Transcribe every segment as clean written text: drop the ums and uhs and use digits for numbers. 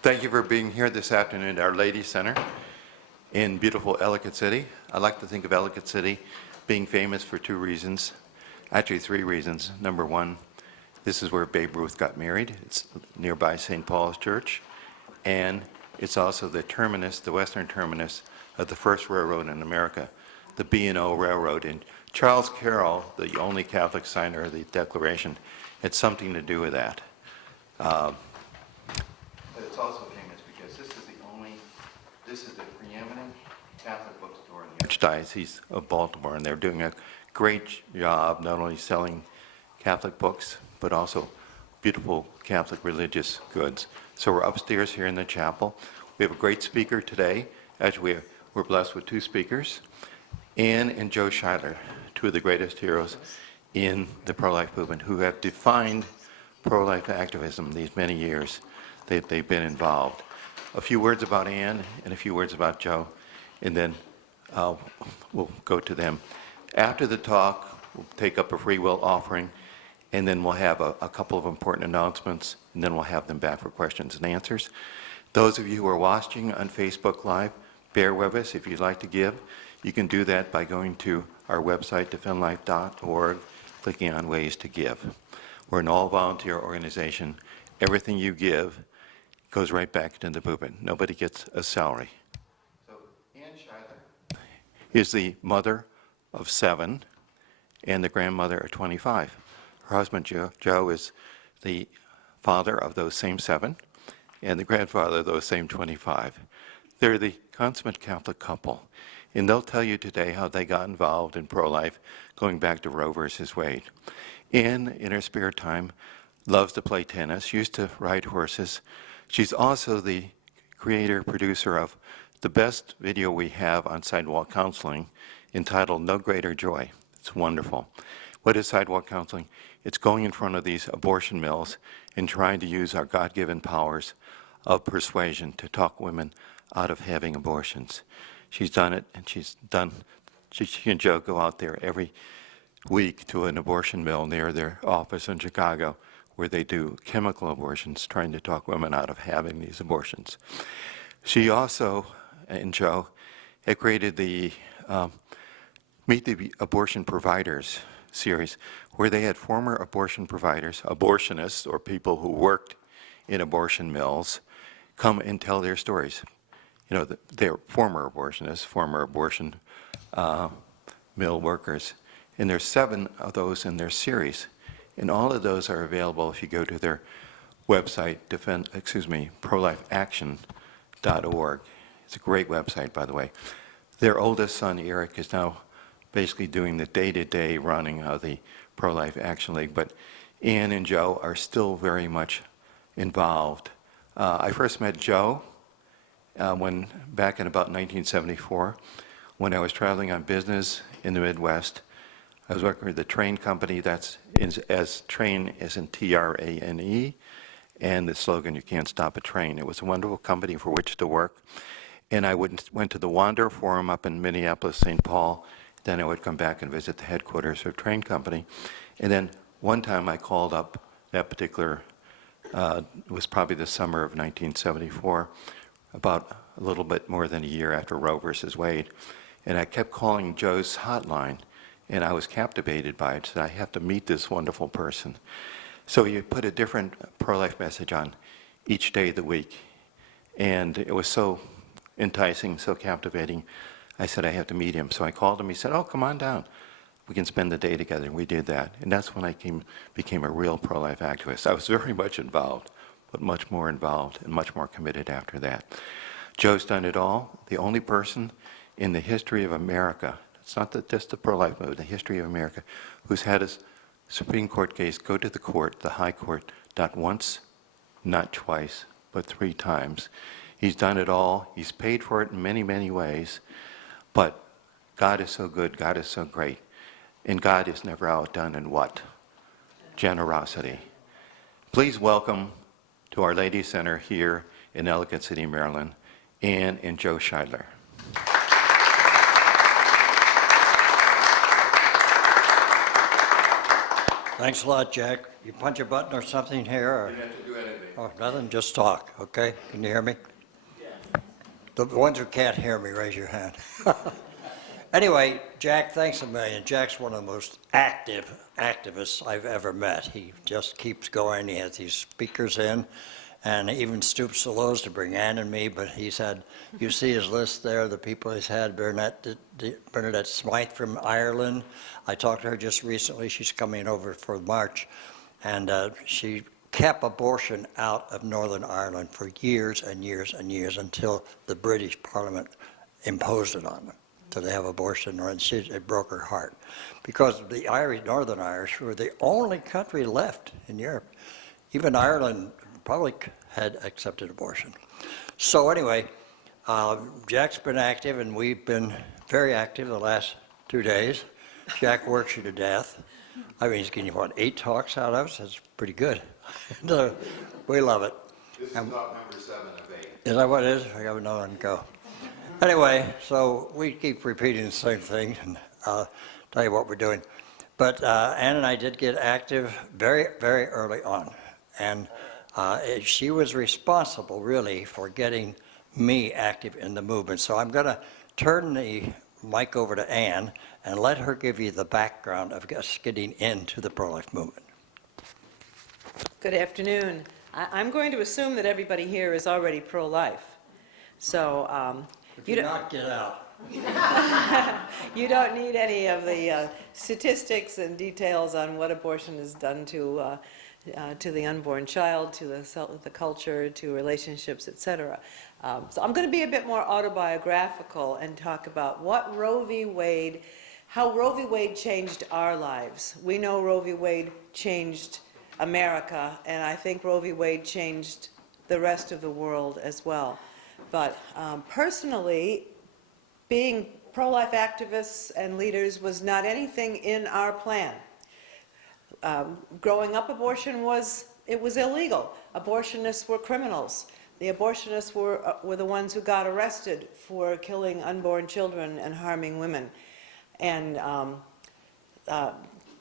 Thank you for being here this afternoon at Our Lady Center in beautiful Ellicott City. I like to think of Ellicott City being famous for two reasons, actually three reasons. Number one, this is where Babe Ruth got married. It's nearby St. Paul's Church, and it's also the terminus, the western terminus of the first railroad in America, the B&O Railroad. And Charles Carroll, the only Catholic signer of the Declaration, had something to do with that. But it's also famous because this is the preeminent Catholic bookstore in the Archdiocese of Baltimore, and they're doing a great job not only selling Catholic books, but also beautiful Catholic religious goods. So we're upstairs here in the chapel. We have a great speaker today. Actually, we're blessed with two speakers, Anne and Joe Scheidler, two of the greatest heroes in the pro-life movement who have defined pro-life activism these many years they've been involved. A few words about Anne and a few words about Joe, and then we'll go to them. After the talk, we'll take up a free will offering, and then we'll have a couple of important announcements, and then we'll have them back for questions and answers. Those of you who are watching on Facebook Live, bear with us. If you'd like to give, you can do that by going to our website, defendlife.org, clicking on Ways to Give. We're an all-volunteer organization. Everything you give goes right back into the movement. Nobody gets a salary. So Anne Scheidler is the mother of 7 and the grandmother of 25. Her husband, Joe, is the father of those same 7 and the grandfather of those same 25. They're the consummate Catholic couple, and they'll tell you today how they got involved in pro-life going back to Roe versus Wade. Anne, in her spare time, loves to play tennis, used to ride horses. She's also the creator, producer of the best video we have on sidewalk counseling entitled No Greater Joy. It's wonderful. What is sidewalk counseling? It's going in front of these abortion mills and trying to use our God-given powers of persuasion to talk women out of having abortions. She's done it, and she and Joe go out there every week to an abortion mill near their office in Chicago where they do chemical abortions, trying to talk women out of having these abortions. She also, and Joe, had created the Meet the Abortion Providers series, where they had former abortion providers, abortionists, or people who worked in abortion mills, come and tell their stories. You know, they're former abortionists, former abortion mill workers. And there's 7 of those in their series. And all of those are available if you go to their website, prolifeaction.org. It's a great website, by the way. Their oldest son, Eric, is now basically doing the day-to-day running of the Pro-Life Action League. But Anne and Joe are still very much involved. I first met Joe back in about 1974, when I was traveling on business in the Midwest. I was working with the train company that's as train as in TRANE, and the slogan, "You can't stop a train." It was a wonderful company for which to work. And I went to the Wander Forum up in Minneapolis, St. Paul. Then I would come back and visit the headquarters of train company. And then one time I called up that particular, it was probably the summer of 1974, about a little bit more than a year after Roe versus Wade. And I kept calling Joe's hotline, and I was captivated by it. So I have to meet this wonderful person. So you put a different pro-life message on each day of the week. And it was so enticing, so captivating. I said, I have to meet him. So I called him. He said, oh, come on down. We can spend the day together. And we did that. And that's when I became a real pro-life activist. I was very much involved, but much more involved and much more committed after that. Joe's done it all. The only person in the history of America, it's not just the pro-life movement, the history of America, who's had a Supreme Court case go to the court, the high court, not once, not twice, but 3 times. He's done it all. He's paid for it in many, many ways. But God is so good. God is so great. And God is never outdone in what? Generosity. Please welcome to Our Lady Center here in Ellicott City, Maryland, Anne and Joe Scheidler. Thanks a lot, Jack. You punch a button or something here, or? You don't have to do anything. Oh, nothing, just talk, okay? Can you hear me? Yeah. The ones who can't hear me, raise your hand. Anyway, Jack, thanks a million. Jack's one of the most active activists I've ever met. He just keeps going. He has these speakers in, and even stoops so low as to bring Ann and me, but he's had, you see his list there, the people he's had, Bernadette Smythe from Ireland. I talked to her just recently. She's coming over for March, and she kept abortion out of Northern Ireland for years and years and years until the British Parliament imposed it on them. So they have abortion, and it broke her heart. Because the Irish, Northern Irish were the only country left in Europe. Even Ireland probably had accepted abortion. So anyway, Jack's been active, and we've been very active the last 2 days. Jack works you to death. I mean, he's getting, what, 8 talks out of us? That's pretty good. So we love it. This is talk number 7 of 8. Is that what it is? I got another one to go. Anyway, so we keep repeating the same thing, and I'll tell you what we're doing. But Ann and I did get active very, very early on. And she was responsible, really, for getting me active in the movement. So I'm going to turn the mic over to Ann and let her give you the background of us getting into the pro-life movement. Good afternoon. I'm going to assume that everybody here is already pro-life. So If you're not, get out. you don't need any of the statistics and details on what abortion has done to the unborn child, to the culture, to relationships, etc. So I'm going to be a bit more autobiographical and talk about what Roe v. Wade, how Roe v. Wade changed our lives. We know Roe v. Wade changed America, and I think Roe v. Wade changed the rest of the world as well. But personally, being pro-life activists and leaders was not anything in our plan. Growing up, abortion was illegal. Abortionists were criminals. The abortionists were the ones who got arrested for killing unborn children and harming women. And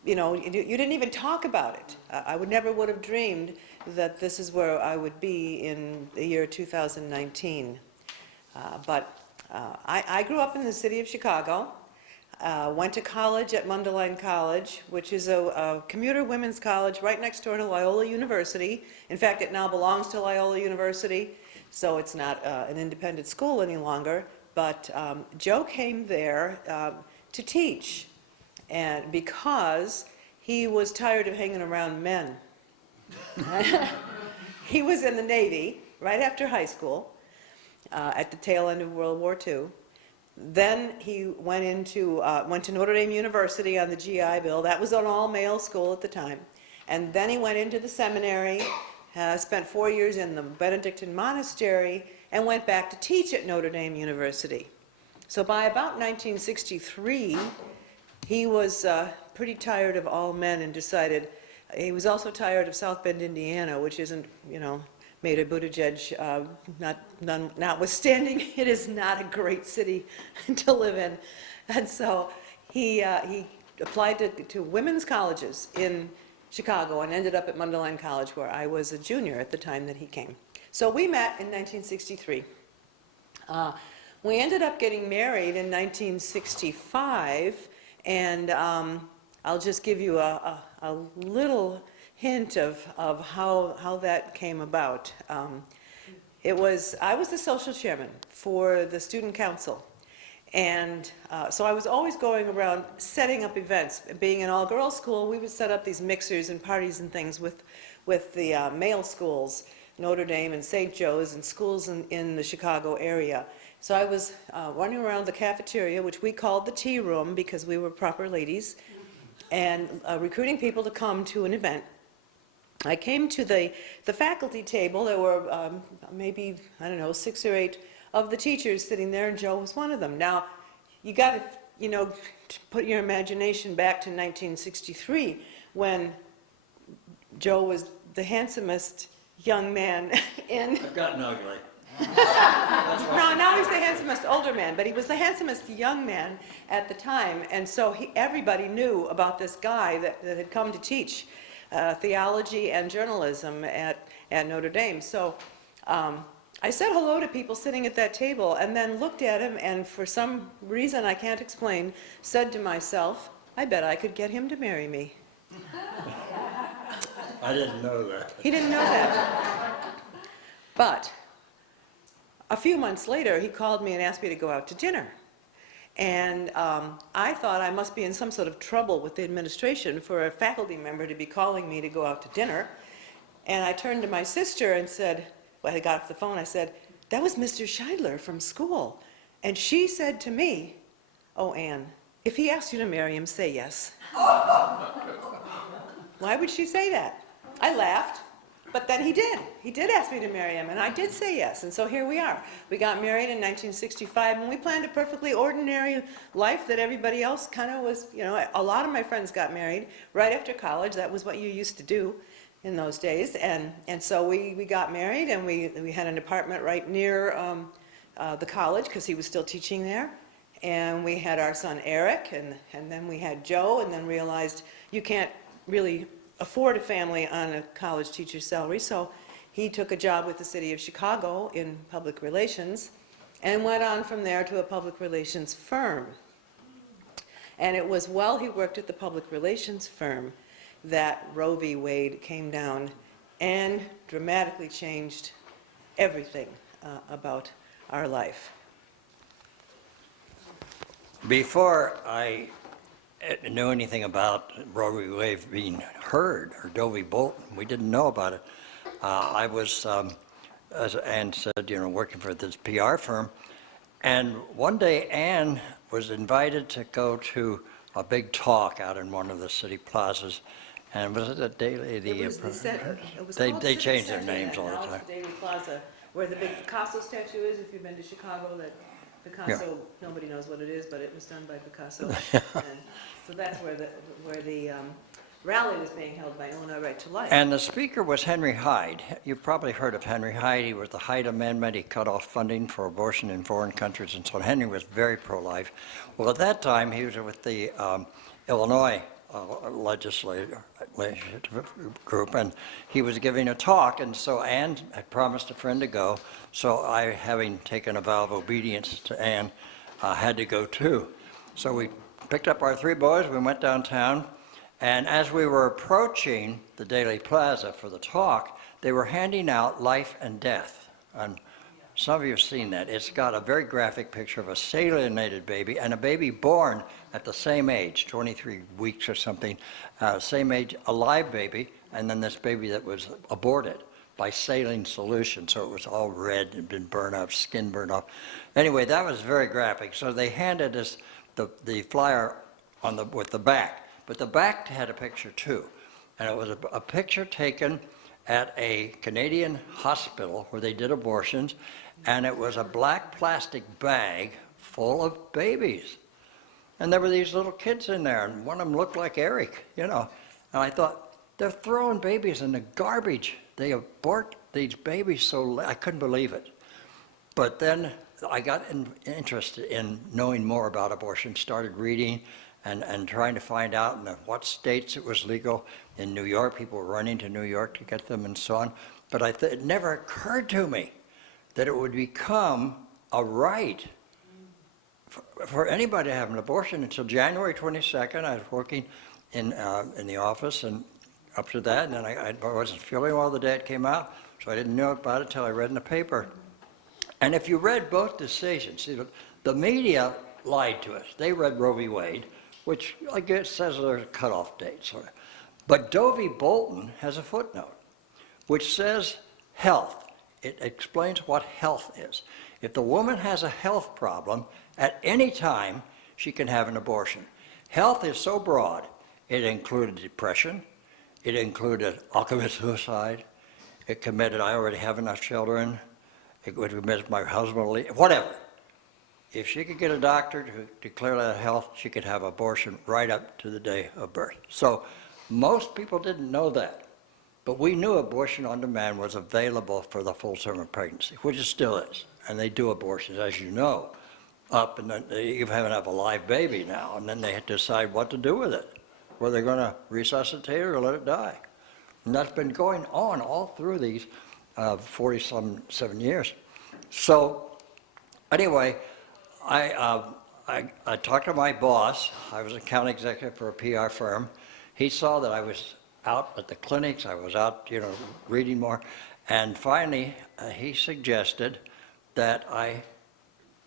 you know, you didn't even talk about it. I never would have dreamed that this is where I would be in the year 2019. But I grew up in the city of Chicago, went to college at Mundelein College, which is a commuter women's college right next door to Loyola University. In fact, it now belongs to Loyola University, so it's not an independent school any longer. But Joe came there to teach, and because he was tired of hanging around men. He was in the Navy right after high school, at the tail end of World War II. Then he went to Notre Dame University on the GI Bill. That was an all-male school at the time. And then he went into the seminary, spent 4 years in the Benedictine monastery, and went back to teach at Notre Dame University. So by about 1963, he was pretty tired of all men and decided, he was also tired of South Bend, Indiana, which isn't, you know, Mayor Buttigieg, notwithstanding, it is not a great city to live in. And so he applied to women's colleges in Chicago and ended up at Mundelein College, where I was a junior at the time that he came. So we met in 1963. We ended up getting married in 1965, and I'll just give you a little hint of how that came about. I was the social chairman for the student council, and so I was always going around setting up events. Being an all-girls school, we would set up these mixers and parties and things with the male schools, Notre Dame and St. Joe's, and schools in the Chicago area. So I was running around the cafeteria, which we called the tea room because we were proper ladies, and recruiting people to come to an event. I came to the faculty table. There were maybe, I don't know, 6 or 8 of the teachers sitting there, and Joe was one of them. Now, you got to, you know, put your imagination back to 1963, when Joe was the handsomest young man in. I've gotten ugly. No, now he's the handsomest older man, but he was the handsomest young man at the time. And so everybody knew about this guy that had come to teach theology and journalism at Notre Dame. So I said hello to people sitting at that table and then looked at him and for some reason I can't explain, said to myself, I bet I could get him to marry me. I didn't know that. He didn't know that. But a few months later, he called me and asked me to go out to dinner. And I thought I must be in some sort of trouble with the administration for a faculty member to be calling me to go out to dinner. And I turned to my sister and said, well, I got off the phone, I said, that was Mr. Scheidler from school. And she said to me, oh, Anne, if he asks you to marry him, say yes. Why would she say that? I laughed, but then he did. He did ask me to marry him, and I did say yes, and so here we are. We got married in 1965, and we planned a perfectly ordinary life that everybody else kind of was, you know, a lot of my friends got married right after college. That was what you used to do in those days, and so we got married, and we had an apartment right near the college, because he was still teaching there, and we had our son Eric, and then we had Joe, and then realized you can't really afford a family on a college teacher's salary, so he took a job with the city of Chicago in public relations and went on from there to a public relations firm. And it was while he worked at the public relations firm that Roe v. Wade came down and dramatically changed everything about our life. Before I knew anything about Roe v. Wade being heard, or Dovey Bolton, we didn't know about it. I was, as Ann said, you know, working for this PR firm, and one day Ann was invited to go to a big talk out in one of the city plazas, and was it a daily? It was the center. It was They called change Civic their Center names then. all the Now it's time. Daily Plaza, where the big Picasso statue is, if you've been to Chicago, that Picasso, nobody knows what it is, but it was done by Picasso. And so that's where the rally was being held by Illinois Right to Life. And the speaker was Henry Hyde. You've probably heard of Henry Hyde. He was the Hyde Amendment. He cut off funding for abortion in foreign countries, and so Henry was very pro-life. Well, at that time, he was with the Illinois legislative group, and he was giving a talk, and so Ann had promised a friend to go, so I, having taken a vow of obedience to Ann, had to go too. So we picked up our three boys, we went downtown, and as we were approaching the Daily Plaza for the talk, they were handing out life and death. And some of you have seen that. It's got a very graphic picture of a salinated baby and a baby born at the same age, 23 weeks or something, same age, a live baby, and then this baby that was aborted by saline solution, so it was all red and been burned up, skin burned off. Anyway, that was very graphic. So they handed us the flyer with the back, but the back had a picture too, and it was a picture taken at a Canadian hospital where they did abortions, and it was a black plastic bag full of babies. And there were these little kids in there, and one of them looked like Eric, you know. And I thought, they're throwing babies in the garbage. They abort these babies so I couldn't believe it. But then I got interested in knowing more about abortion, started reading and trying to find out in what states it was legal. In New York, people were running to New York to get them and so on. But it never occurred to me that it would become a right for anybody to have an abortion until January 22nd. I was working in the office, and up to that, and then I wasn't feeling well the day it came out, so I didn't know about it until I read in the paper. And if you read both decisions, see, the media lied to us. They read Roe v. Wade, which I guess says there's a cutoff date, sort of. But Dovey Bolton has a footnote, which says health. It explains what health is. If the woman has a health problem, at any time, she can have an abortion. Health is so broad, it included depression, it included, I'll commit suicide, it committed, I already have enough children, it would commit my husband will leave, whatever. If she could get a doctor to declare that health, she could have abortion right up to the day of birth. So most people didn't know that. But we knew abortion on demand was available for the full term of pregnancy, which it still is. And they do abortions, as you know, up and then they even have a live baby now, and then they have to decide what to do with it. Whether they're going to resuscitate it or let it die. And that's been going on all through these 47 years. So anyway, I talked to my boss. I was an account executive for a PR firm. He saw that I was out at the clinics. I was out, reading more. And finally, he suggested that I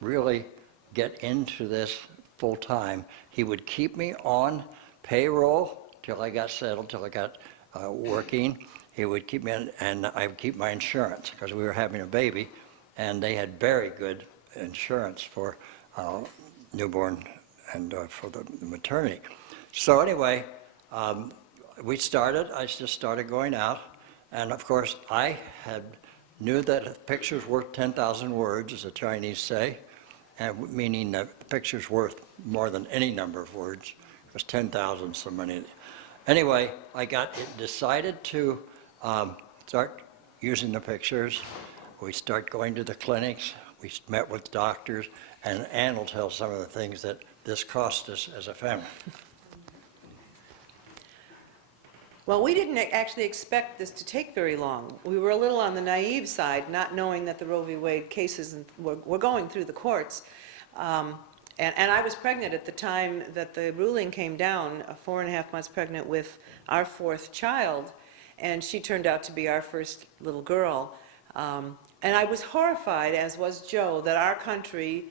really get into this full time. He would keep me on payroll till I got settled, till I got working. He would keep me in, and I would keep my insurance because we were having a baby, and they had very good insurance for newborn and for the maternity. So anyway, I just started going out, and of course I knew that a picture's worth 10,000 words, as the Chinese say, and meaning that a picture's worth more than any number of words, because 10,000 so many. Anyway, I decided to start using the pictures. We start going to the clinics, we met with doctors, and Ann will tell some of the things that this cost us as a family. Well, we didn't actually expect this to take very long. We were a little on the naive side, not knowing that the Roe v. Wade cases were going through the courts. And I was pregnant at the time that the ruling came down, 4.5 months pregnant with our 4th child, and she turned out to be our first little girl. And I was horrified, as was Joe, that our country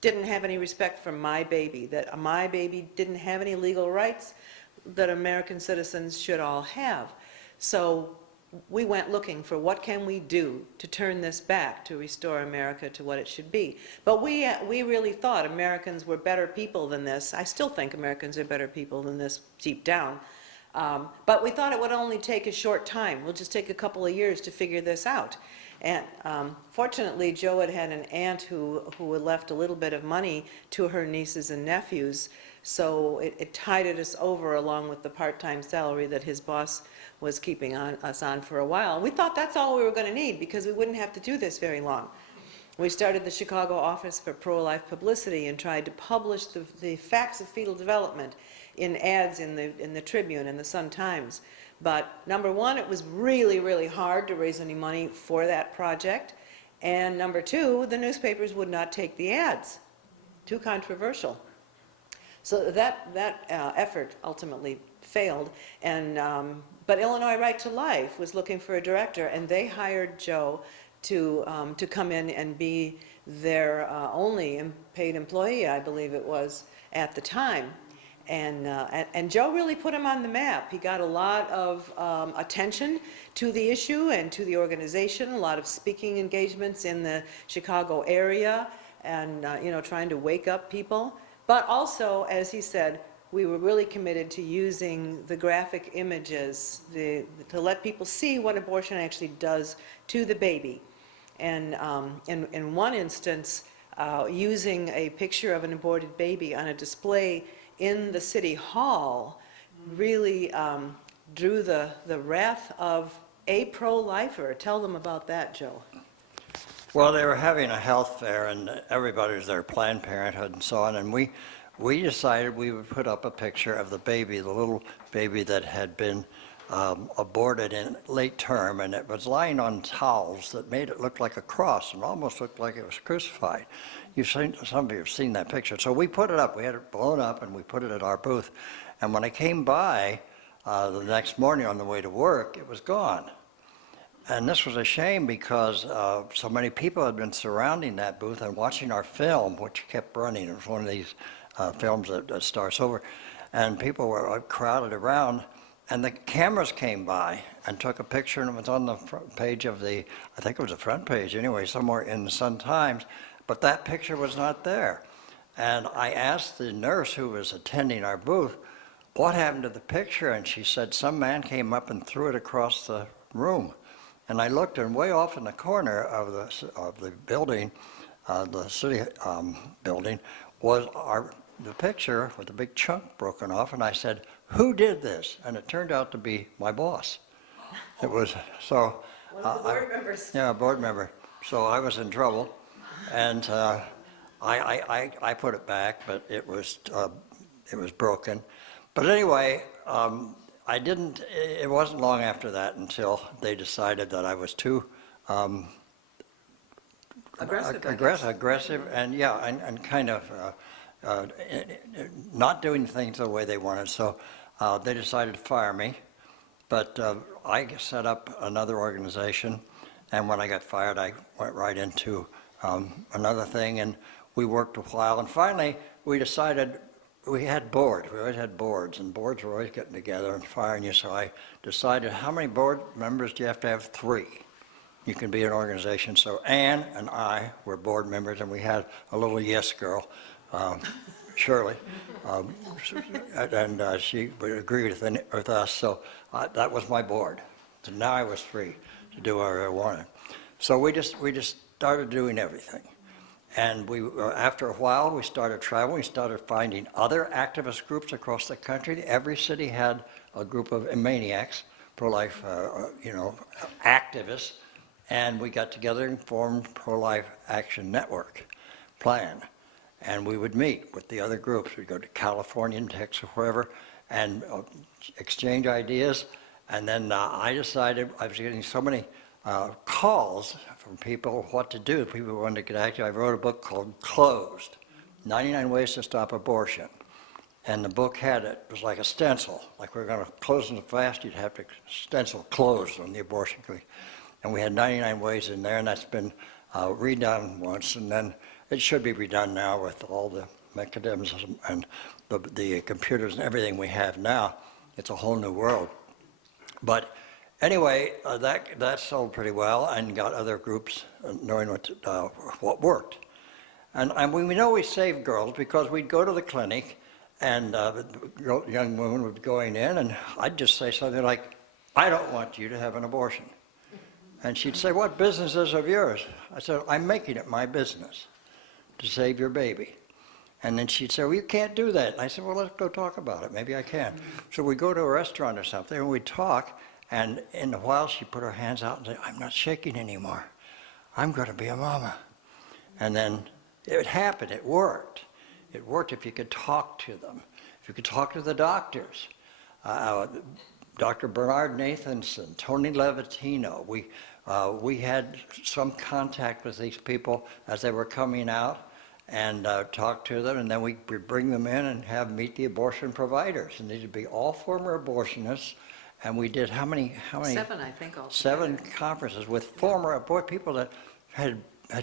didn't have any respect for my baby, that my baby didn't have any legal rights that American citizens should all have. So we went looking for what can we do to turn this back, to restore America to what it should be. But we really thought Americans were better people than this. I still think Americans are better people than this deep down. But we thought it would only take a short time. We'll just take a couple of years to figure this out. And fortunately, Joe had an aunt who had left a little bit of money to her nieces and nephews, so it tided us over along with the part-time salary that his boss was keeping us on for a while. And we thought that's all we were going to need because we wouldn't have to do this very long. We started the Chicago Office for Pro-Life Publicity and tried to publish the facts of fetal development in ads in the Tribune and the Sun-Times. But number one, it was really, really hard to raise any money for that project. And number two, the newspapers would not take the ads. Too controversial. So that effort ultimately failed. And but Illinois Right to Life was looking for a director, and they hired Joe to come in and be their only paid employee, I believe it was, at the time. And Joe really put him on the map. He got a lot of attention to the issue and to the organization, a lot of speaking engagements in the Chicago area, and trying to wake up people. But also, as he said, we were really committed to using the graphic images to let people see what abortion actually does to the baby. And in one instance, using a picture of an aborted baby on a display in the city hall really drew the wrath of a pro-lifer. Tell them about that, Joe. Well, they were having a health fair, and everybody was there, Planned Parenthood and so on, and we decided we would put up a picture of the baby, the little baby that had been aborted in late term, and it was lying on towels that made it look like a cross and almost looked like it was crucified. Some of you have seen that picture. So we put it up. We had it blown up, and we put it at our booth. And when I came by the next morning on the way to work, it was gone. And this was a shame because so many people had been surrounding that booth and watching our film, which kept running. It was one of these films that starts over. And people were crowded around. And the cameras came by and took a picture, and it was on the front page of I think it was the front page anyway, somewhere in the Sun-Times. But that picture was not there. And I asked the nurse who was attending our booth, what happened to the picture? And she said some man came up and threw it across the room. And I looked, and way off in the corner of the building, the city building, was the picture with a big chunk broken off. And I said, who did this? And it turned out to be my boss. It was, so. One of the board members. Yeah, a board member. So I was in trouble, and I put it back, but it was broken. But anyway, I didn't, it wasn't long after that until they decided that I was too aggressive, and yeah, and kind of not doing things the way they wanted. So they decided to fire me. But I set up another organization, and when I got fired, I went right into another thing, and we worked a while. And finally, we decided, we had boards. We always had boards, and boards were always getting together and firing you. So I decided, how many board members do you have to have? 3. You can be an organization. So Ann and I were board members, and we had a little yes girl, Shirley, and she would agree with us. So that was my board. So now I was free to do whatever I wanted. So we just started doing everything. And after a while, we started traveling. We started finding other activist groups across the country. Every city had a group of maniacs, pro-life, activists. And we got together and formed Pro-Life Action Network Plan. And we would meet with the other groups. We'd go to California and Texas, wherever, and exchange ideas. And then I decided, I was getting so many calls from people what to do. People wanted to get active. I wrote a book called Closed, 99 Ways to Stop Abortion. And the book had it was like a stencil. Like we're going to close them fast, you'd have to stencil closed on the abortion clinic. And we had 99 ways in there, and that's been redone once, and then it should be redone now with all the mechanisms and the computers and everything we have now. It's a whole new world. But anyway, that sold pretty well and got other groups knowing what worked. And we know we saved girls because we'd go to the clinic, and the young woman would be going in, and I'd just say something like, "I don't want you to have an abortion." And she'd say, "What business is of yours?" I said, "I'm making it my business to save your baby." And then she'd say, "Well, you can't do that." And I said, "Well, let's go talk about it. Maybe I can." So we go to a restaurant or something, and we talk, and in a while she put her hands out and said, "I'm not shaking anymore. I'm going to be a mama." And then it happened. It worked. It worked if you could talk to them, if you could talk to the doctors. Dr. Bernard Nathanson, Tony Levatino, we had some contact with these people as they were coming out and talk to them, and then we would bring them in and have meet the abortion providers. And these would be all former abortionists, and we did how many? 7, I think, altogether. 7 conferences with former people that had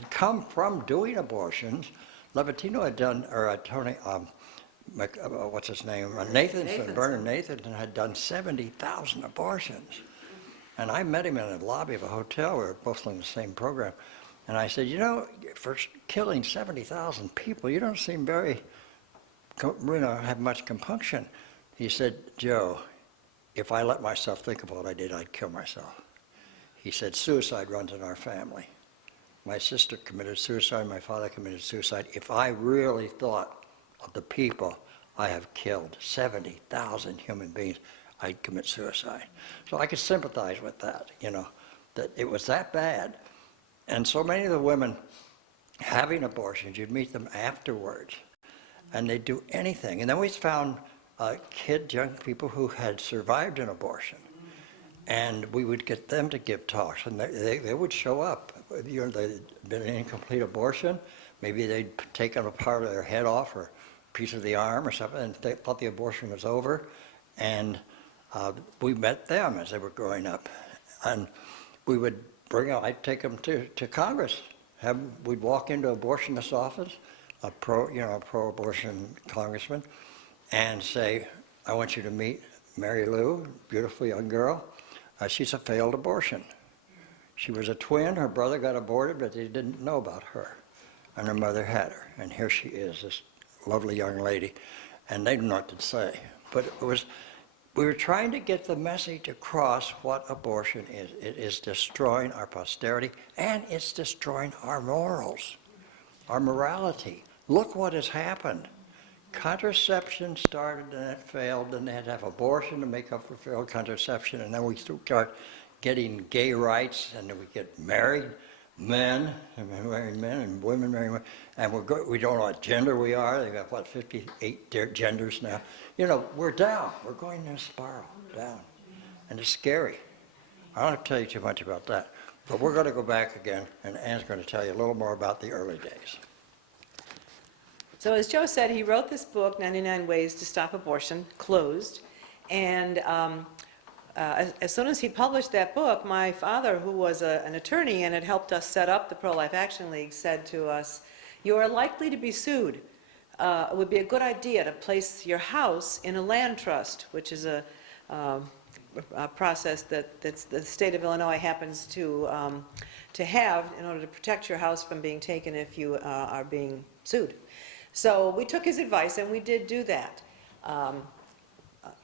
come from doing abortions. Levatino had done, or Tony, what's his name? Nathanson, Bernard Nathanson had done 70,000 abortions. And I met him in a lobby of a hotel. We were both in the same program. And I said, for killing 70,000 people, you don't seem very, have much compunction. He said, "Joe, if I let myself think of what I did, I'd kill myself." He said, "Suicide runs in our family. My sister committed suicide, my father committed suicide. If I really thought of the people I have killed, 70,000 human beings, I'd commit suicide." So I could sympathize with that, that it was that bad. And so many of the women having abortions, you'd meet them afterwards, and they'd do anything. And then we found young people who had survived an abortion, and we would get them to give talks, and they would show up. They'd been an incomplete abortion. Maybe they'd taken a part of their head off or a piece of the arm or something, and they thought the abortion was over. And we met them as they were growing up. And we would I'd take them to Congress. We'd walk into abortionist office, a pro-abortion congressman, and say, "I want you to meet Mary Lou, beautiful young girl. She's a failed abortion. She was a twin. Her brother got aborted, but they didn't know about her. And her mother had her. And here she is, this lovely young lady." And they didn't know what to say. But we were trying to get the message across what abortion is. It is destroying our posterity, and it's destroying our morals, our morality. Look what has happened. Contraception started and it failed, and they had to have abortion to make up for failed contraception, and then we start getting gay rights, and we get married men, and marrying men, and women marrying women, and we don't know what gender we are. They've got, what, 58 genders now. You know, we're down. We're going in a spiral, down. And it's scary. I don't have to tell you too much about that. But we're going to go back again, and Ann's going to tell you a little more about the early days. So as Joe said, he wrote this book, 99 Ways to Stop Abortion, closed. And as soon as he published that book, my father, who was an attorney and had helped us set up the Pro-Life Action League, said to us, "You are likely to be sued. It would be a good idea to place your house in a land trust," which is a process that the state of Illinois happens to have in order to protect your house from being taken if you are being sued. So we took his advice and we did do that.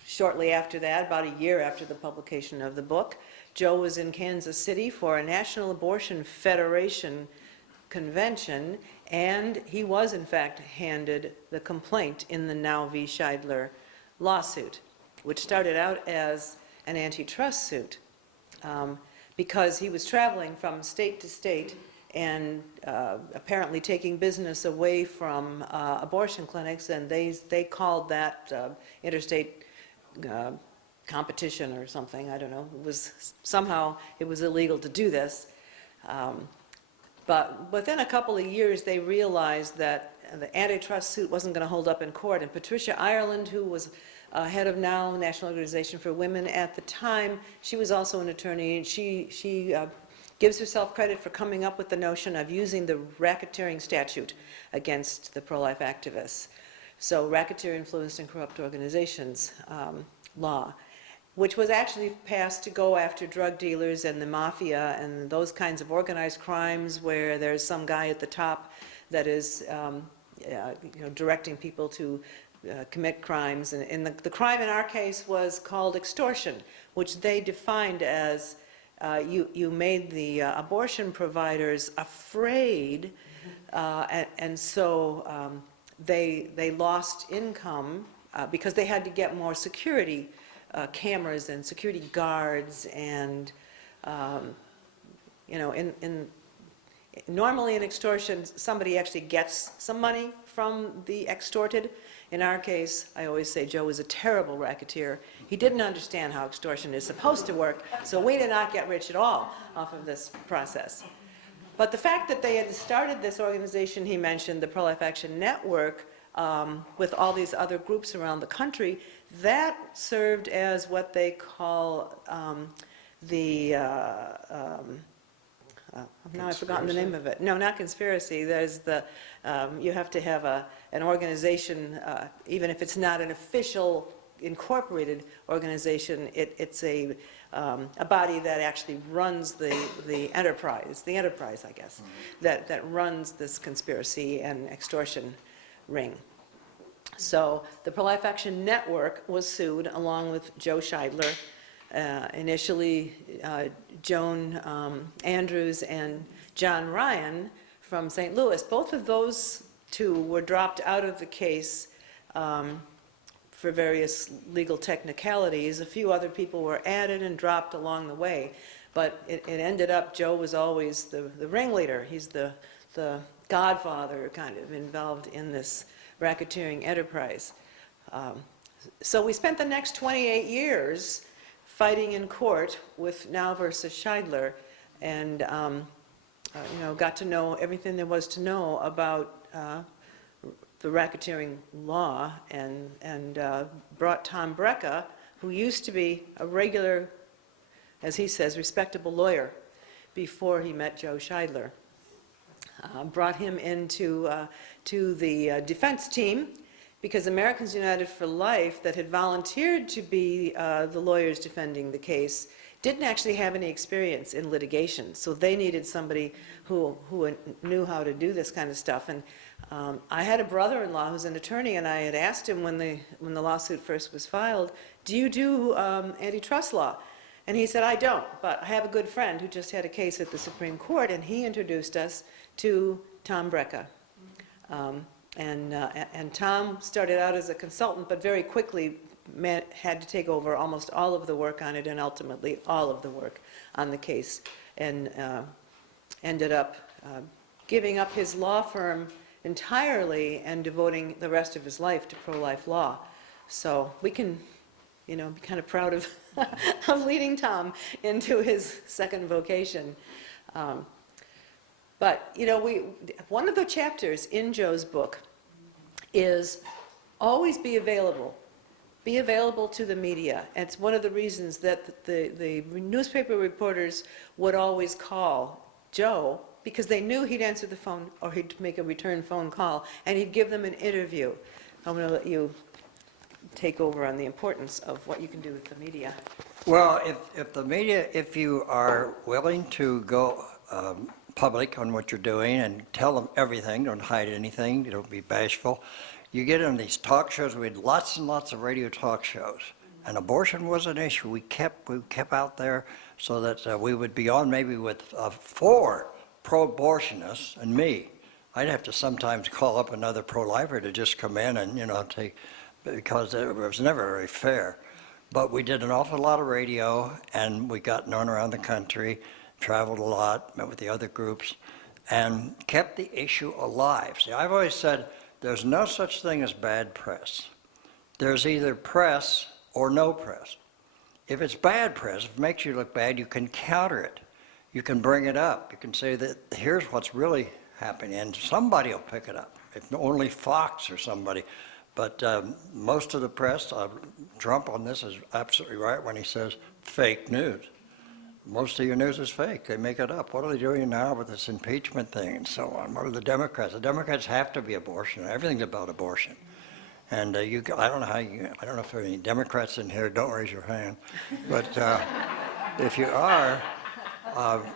Shortly after that, about a year after the publication of the book, Joe was in Kansas City for a National Abortion Federation convention, and he was in fact handed the complaint in the Now v. Scheidler lawsuit, which started out as an antitrust suit because he was traveling from state to state and apparently taking business away from abortion clinics, and they called that interstate competition or something. I don't know. It was somehow it was illegal to do this. But within a couple of years, they realized that the antitrust suit wasn't going to hold up in court. And Patricia Ireland, who was head of NOW, National Organization for Women at the time, she was also an attorney, and she gives herself credit for coming up with the notion of using the racketeering statute against the pro-life activists. So Racketeer Influenced and Corrupt Organizations law, which was actually passed to go after drug dealers and the mafia and those kinds of organized crimes where there's some guy at the top that is directing people to commit crimes. And the crime in our case was called extortion, which they defined as you made the abortion providers afraid, and so they lost income because they had to get more security cameras and security guards, and normally in extortion somebody actually gets some money from the extorted. In our case, I always say Joe was a terrible racketeer. He didn't understand how extortion is supposed to work, so we did not get rich at all off of this process. But the fact that they had started this organization he mentioned, the Pro-Life Action Network, with all these other groups around the country, that served as what they call now I've forgotten the name of it. No, not conspiracy. There's the, you have to have an organization, even if it's not an official incorporated organization, it's a body that actually runs the enterprise, I guess, that runs this conspiracy and extortion ring. So the Pro-Life Action Network was sued along with Joe Scheidler. Initially, Joan Andrews and John Ryan from St. Louis. Both of those two were dropped out of the case for various legal technicalities. A few other people were added and dropped along the way. But it ended up, Joe was always the ringleader. He's the godfather kind of involved in this racketeering enterprise. So we spent the next 28 years fighting in court with Now versus Scheidler, and got to know everything there was to know about the racketeering law, and brought Tom Brecka, who used to be a regular, as he says, respectable lawyer before he met Joe Scheidler. Brought him into to the defense team, because Americans United for Life, that had volunteered to be the lawyers defending the case, didn't actually have any experience in litigation. So they needed somebody who knew how to do this kind of stuff. And I had a brother-in-law who's an attorney, and I had asked him when the lawsuit first was filed, "Do you do antitrust law?" And he said, "I don't, but I have a good friend who just had a case at the Supreme Court," and he introduced us to Tom Brecka. And Tom started out as a consultant, but very quickly had to take over almost all of the work on it and ultimately all of the work on the case, and ended up giving up his law firm entirely and devoting the rest of his life to pro-life law. So we can, be kind of proud of, of leading Tom into his second vocation. But, one of the chapters in Joe's book is always be available. Be available to the media. It's one of the reasons that the newspaper reporters would always call Joe, because they knew he'd answer the phone or he'd make a return phone call and he'd give them an interview. I'm going to let you take over on the importance of what you can do with the media. Well, if the media, if you are willing to go public on what you're doing and tell them everything, don't hide anything, don't be bashful. You get on these talk shows. We had lots and lots of radio talk shows, and abortion was an issue. We kept out there so that we would be on maybe with 4 pro-abortionists and me. I'd have to sometimes call up another pro-lifer to just come in and take, because it was never very fair. But we did an awful lot of radio, and we got known around the country, traveled a lot, met with the other groups, and kept the issue alive. See, I've always said there's no such thing as bad press. There's either press or no press. If it's bad press, if it makes you look bad, you can counter it. You can bring it up. You can say that here's what's really happening, and somebody will pick it up, if only Fox or somebody. But most of the press, Trump on this is absolutely right when he says fake news. Most of your news is fake. They make it up. What are they doing now with this impeachment thing and so on? What are the Democrats? The Democrats have to be abortion. Everything's about abortion. And I don't know I don't know if there are any Democrats in here. Don't raise your hand. But if you are,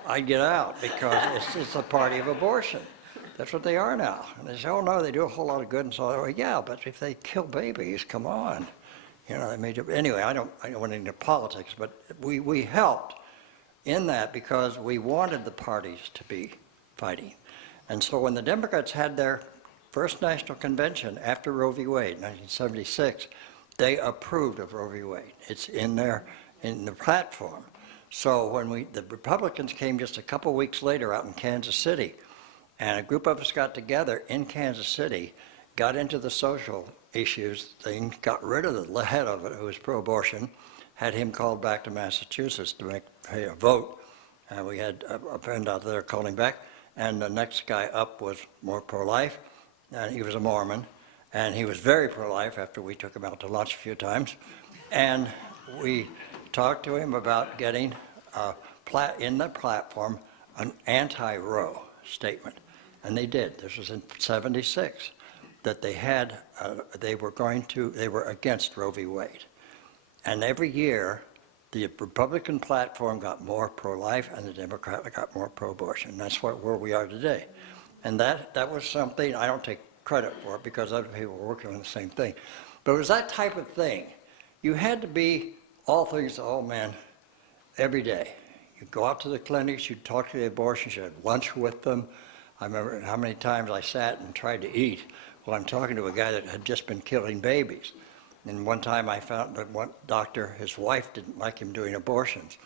I'd get out, because it's a party of abortion. That's what they are now. And they say, oh no, they do a whole lot of good and so on. Well, yeah, but if they kill babies, come on. They made it. Anyway, I don't want into politics, but we helped in that because we wanted the parties to be fighting. And so when the Democrats had their first national convention after Roe v. Wade, 1976, they approved of Roe v. Wade. It's in the platform. So when the Republicans came just a couple weeks later out in Kansas City, and a group of us got together in Kansas City, got into the social issues thing, got rid of the head of it, who was pro-abortion, had him called back to Massachusetts to make a vote. And we had a friend out there calling back, and the next guy up was more pro-life, and he was a Mormon, and he was very pro-life after we took him out to lunch a few times. And we talked to him about getting in the platform an anti-Roe statement. And they did. This was in '76, that they had, they were against Roe v. Wade. And every year, the Republican platform got more pro-life and the Democrat got more pro-abortion. That's where we are today. And that was something, I don't take credit for it because other people were working on the same thing. But it was that type of thing. You had to be all things to all men every day. You'd go out to the clinics, you'd talk to the abortions, you'd have lunch with them. I remember how many times I sat and tried to eat while I'm talking to a guy that had just been killing babies. And one time I found that one doctor, his wife didn't like him doing abortions,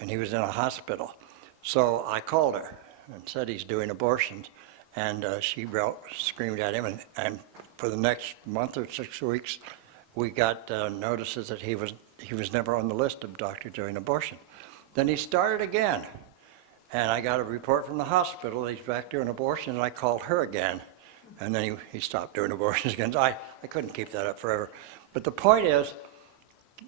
and he was in a hospital. So I called her and said he's doing abortions, and she screamed at him, and for the next month or 6 weeks, we got notices that he was never on the list of doctors doing abortion. Then he started again, and I got a report from the hospital that he's back doing abortion, and I called her again, and then he stopped doing abortions again. So I couldn't keep that up forever. But the point is,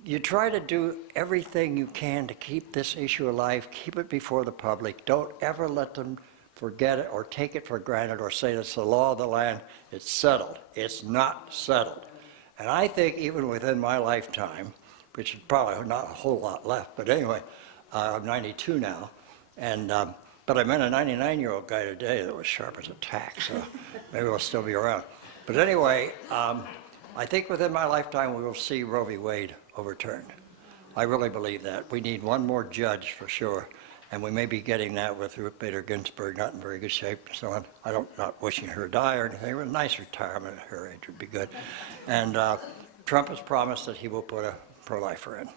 you try to do everything you can to keep this issue alive, keep it before the public. Don't ever let them forget it or take it for granted or say it's the law of the land, it's settled. It's not settled. And I think even within my lifetime, which is probably not a whole lot left, but anyway, I'm 92 now, and but I met a 99-year-old guy today that was sharp as a tack, so maybe we'll still be around. But anyway, I think within my lifetime we will see Roe v. Wade overturned. I really believe that. We need one more judge for sure, and we may be getting that with Ruth Bader Ginsburg not in very good shape and so on. Not wishing her to die or anything, but a nice retirement at her age would be good. And Trump has promised that he will put a pro-lifer in,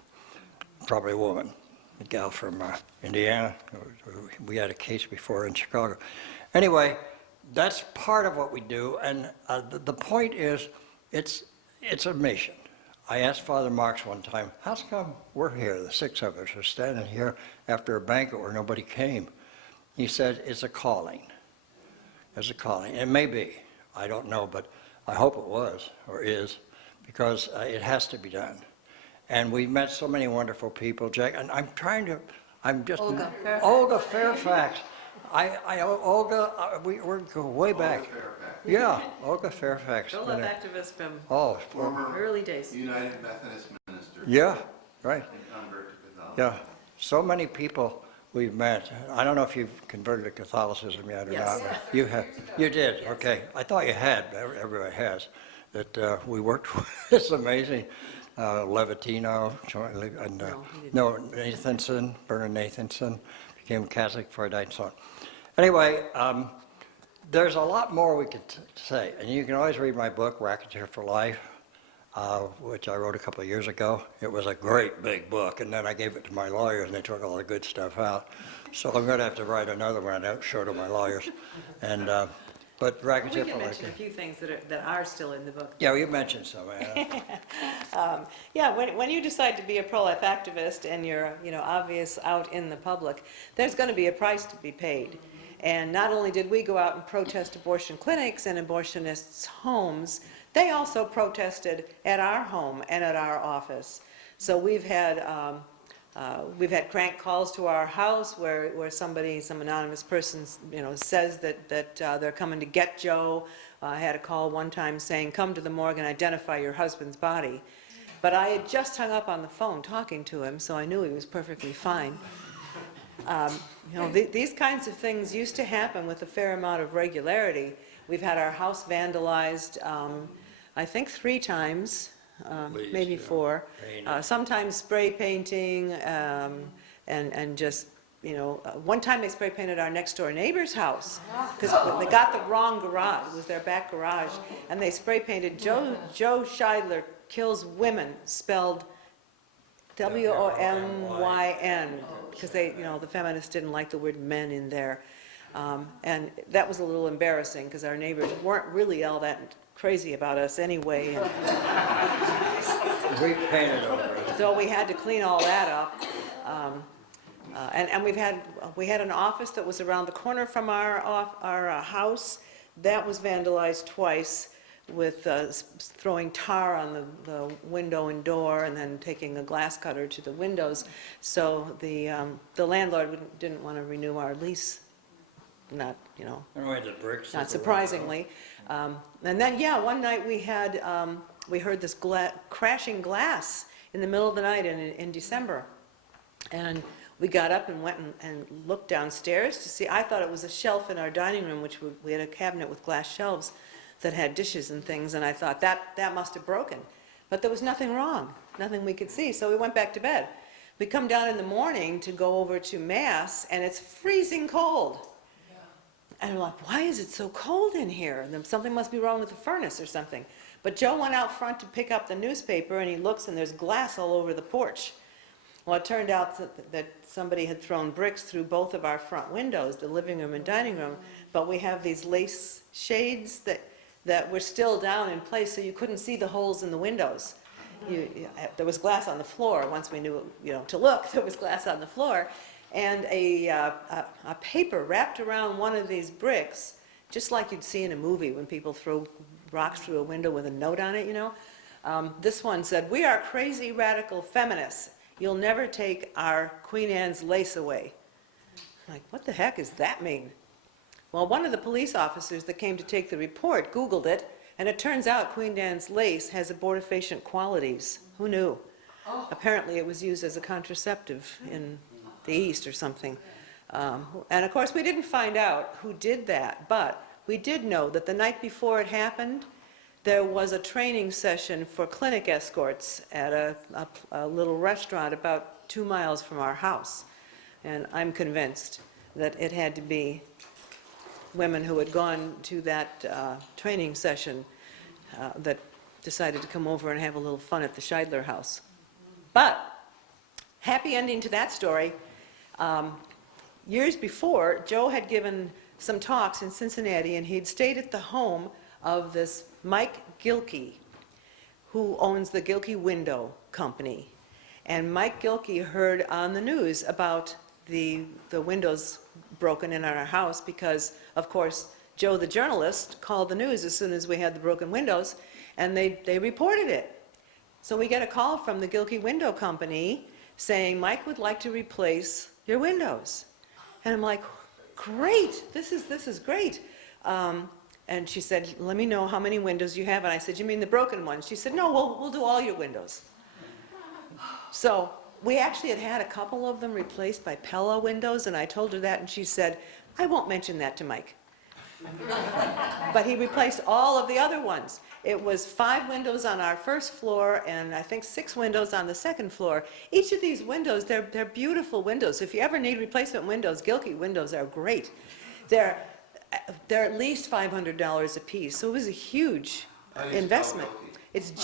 probably a woman, a gal from Indiana. We had a case before in Chicago. Anyway, that's part of what we do, and the point is, it's a mission. I asked Father Marx one time, how come we're here, the 6 of us are standing here after a banquet where nobody came? He said, it's a calling. It's a calling. It may be, I don't know, but I hope it was, or is, because it has to be done. And we've met so many wonderful people, Jack, and Olga Fairfax. Olga, we're go way back. Yeah, Olga Fairfax. Pro-life activist from Former early days. United Methodist minister. Yeah, right. And convert to Catholicism. Yeah, so many people we've met. I don't know if you've converted to Catholicism yet or Yes. not. You have. You did. Okay. I thought you had. Everybody has. That we worked with. It's amazing. Levatino, jointly, and Nathanson, Bernard Nathanson, became Catholic before I died, and so on. Anyway, there's a lot more we could say, and you can always read my book, Racketeer for Life, which I wrote a couple of years ago. It was a great big book, and then I gave it to my lawyers, and they took all the good stuff out. So I'm going to have to write another one out, show to my lawyers. And but We Racketeer can for Life. mention a few things that are still in the book. Yeah, you mentioned some. Yeah, when you decide to be a pro-life activist and you're, obvious out in the public, there's going to be a price to be paid. And not only did we go out and protest abortion clinics and abortionists' homes, they also protested at our home and at our office. So we've had crank calls to our house where some anonymous person, says that they're coming to get Joe. I had a call one time saying, come to the morgue and identify your husband's body. But I had just hung up on the phone talking to him, so I knew he was perfectly fine. These kinds of things used to happen with a fair amount of regularity. We've had our house vandalized, I think 3 times, maybe 4. Sometimes spray painting, and just, one time they spray painted our next door neighbor's house because they got the wrong garage. It was their back garage, and they spray painted Joe Scheidler kills women, spelled W-O-M-Y-N, because the feminists didn't like the word men in there. And that was a little embarrassing because our neighbors weren't really all that crazy about us anyway. We painted over it. So we had to clean all that up. And we had an office that was around the corner from our house. That was vandalized twice with throwing tar on the window and door and then taking a glass cutter to the windows. So the landlord didn't want to renew our lease, not surprisingly. And then, one night we heard this crashing glass in the middle of the night in December. And we got up and went and looked downstairs to see. I thought it was a shelf in our dining room, which we had a cabinet with glass shelves that had dishes and things, and I thought that must have broken. But there was nothing wrong, nothing we could see, so we went back to bed. We come down in the morning to go over to Mass, and it's freezing cold. And I'm like, why is it so cold in here? And something must be wrong with the furnace or something. But Joe went out front to pick up the newspaper, and he looks, and there's glass all over the porch. Well, it turned out that somebody had thrown bricks through both of our front windows, the living room and dining room, but we have these lace shades that were still down in place, so you couldn't see the holes in the windows. There was glass on the floor. Once we knew, to look, there was glass on the floor. And a paper wrapped around one of these bricks, just like you'd see in a movie when people throw rocks through a window with a note on it, This one said, "We are crazy radical feminists. You'll never take our Queen Anne's lace away." I'm like, what the heck does that mean? Well, one of the police officers that came to take the report Googled it, and it turns out Queen Anne's lace has abortifacient qualities. Who knew? Apparently it was used as a contraceptive in the East or something. And of course we didn't find out who did that, but we did know that the night before it happened, there was a training session for clinic escorts at a little restaurant about 2 miles from our house. And I'm convinced that it had to be women who had gone to that training session that decided to come over and have a little fun at the Scheidler house. But, happy ending to that story. Years before, Joe had given some talks in Cincinnati, and he'd stayed at the home of this Mike Gilkey, who owns the Gilkey Window Company. And Mike Gilkey heard on the news about the windows broken in our house because, of course, Joe the journalist called the news as soon as we had the broken windows, and they reported it. So we get a call from the Gilkey Window Company saying, Mike would like to replace your windows. And I'm like, great, this is great. And she said, let me know how many windows you have. And I said, you mean the broken ones? She said, no, we'll do all your windows. So we actually had a couple of them replaced by Pella windows, and I told her that, and she said, I won't mention that to Mike. But he replaced all of the other ones. It was 5 windows on our first floor and I think 6 windows on the second floor. Each of these windows, they're beautiful windows. If you ever need replacement windows, Gilkey windows are great. They're at least $500 a piece, so it was a huge investment. It's Guilkey.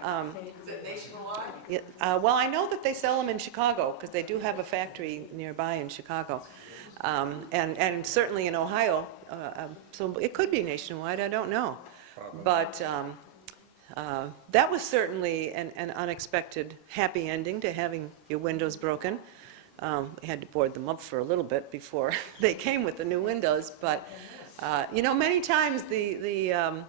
Is it nationwide? Yeah, well, I know that they sell them in Chicago, because they do have a factory nearby in Chicago. And certainly in Ohio, so it could be nationwide, I don't know. But that was certainly an unexpected happy ending to having your windows broken. We had to board them up for a little bit before they came with the new windows, but you know, many times the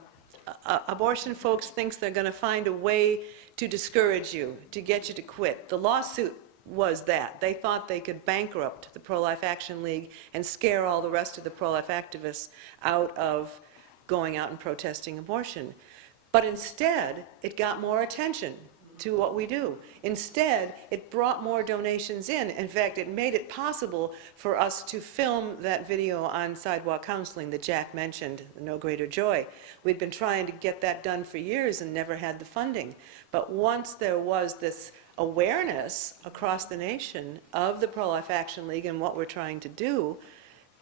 abortion folks thinks they're going to find a way to discourage you, to get you to quit. The lawsuit was that. They thought they could bankrupt the Pro-Life Action League and scare all the rest of the pro-life activists out of going out and protesting abortion. But instead, it got more attention to what we do. Instead, it brought more donations in. In fact, it made it possible for us to film that video on Sidewalk Counseling that Jack mentioned, No Greater Joy. We'd been trying to get that done for years and never had the funding. But once there was this awareness across the nation of the Pro-Life Action League and what we're trying to do,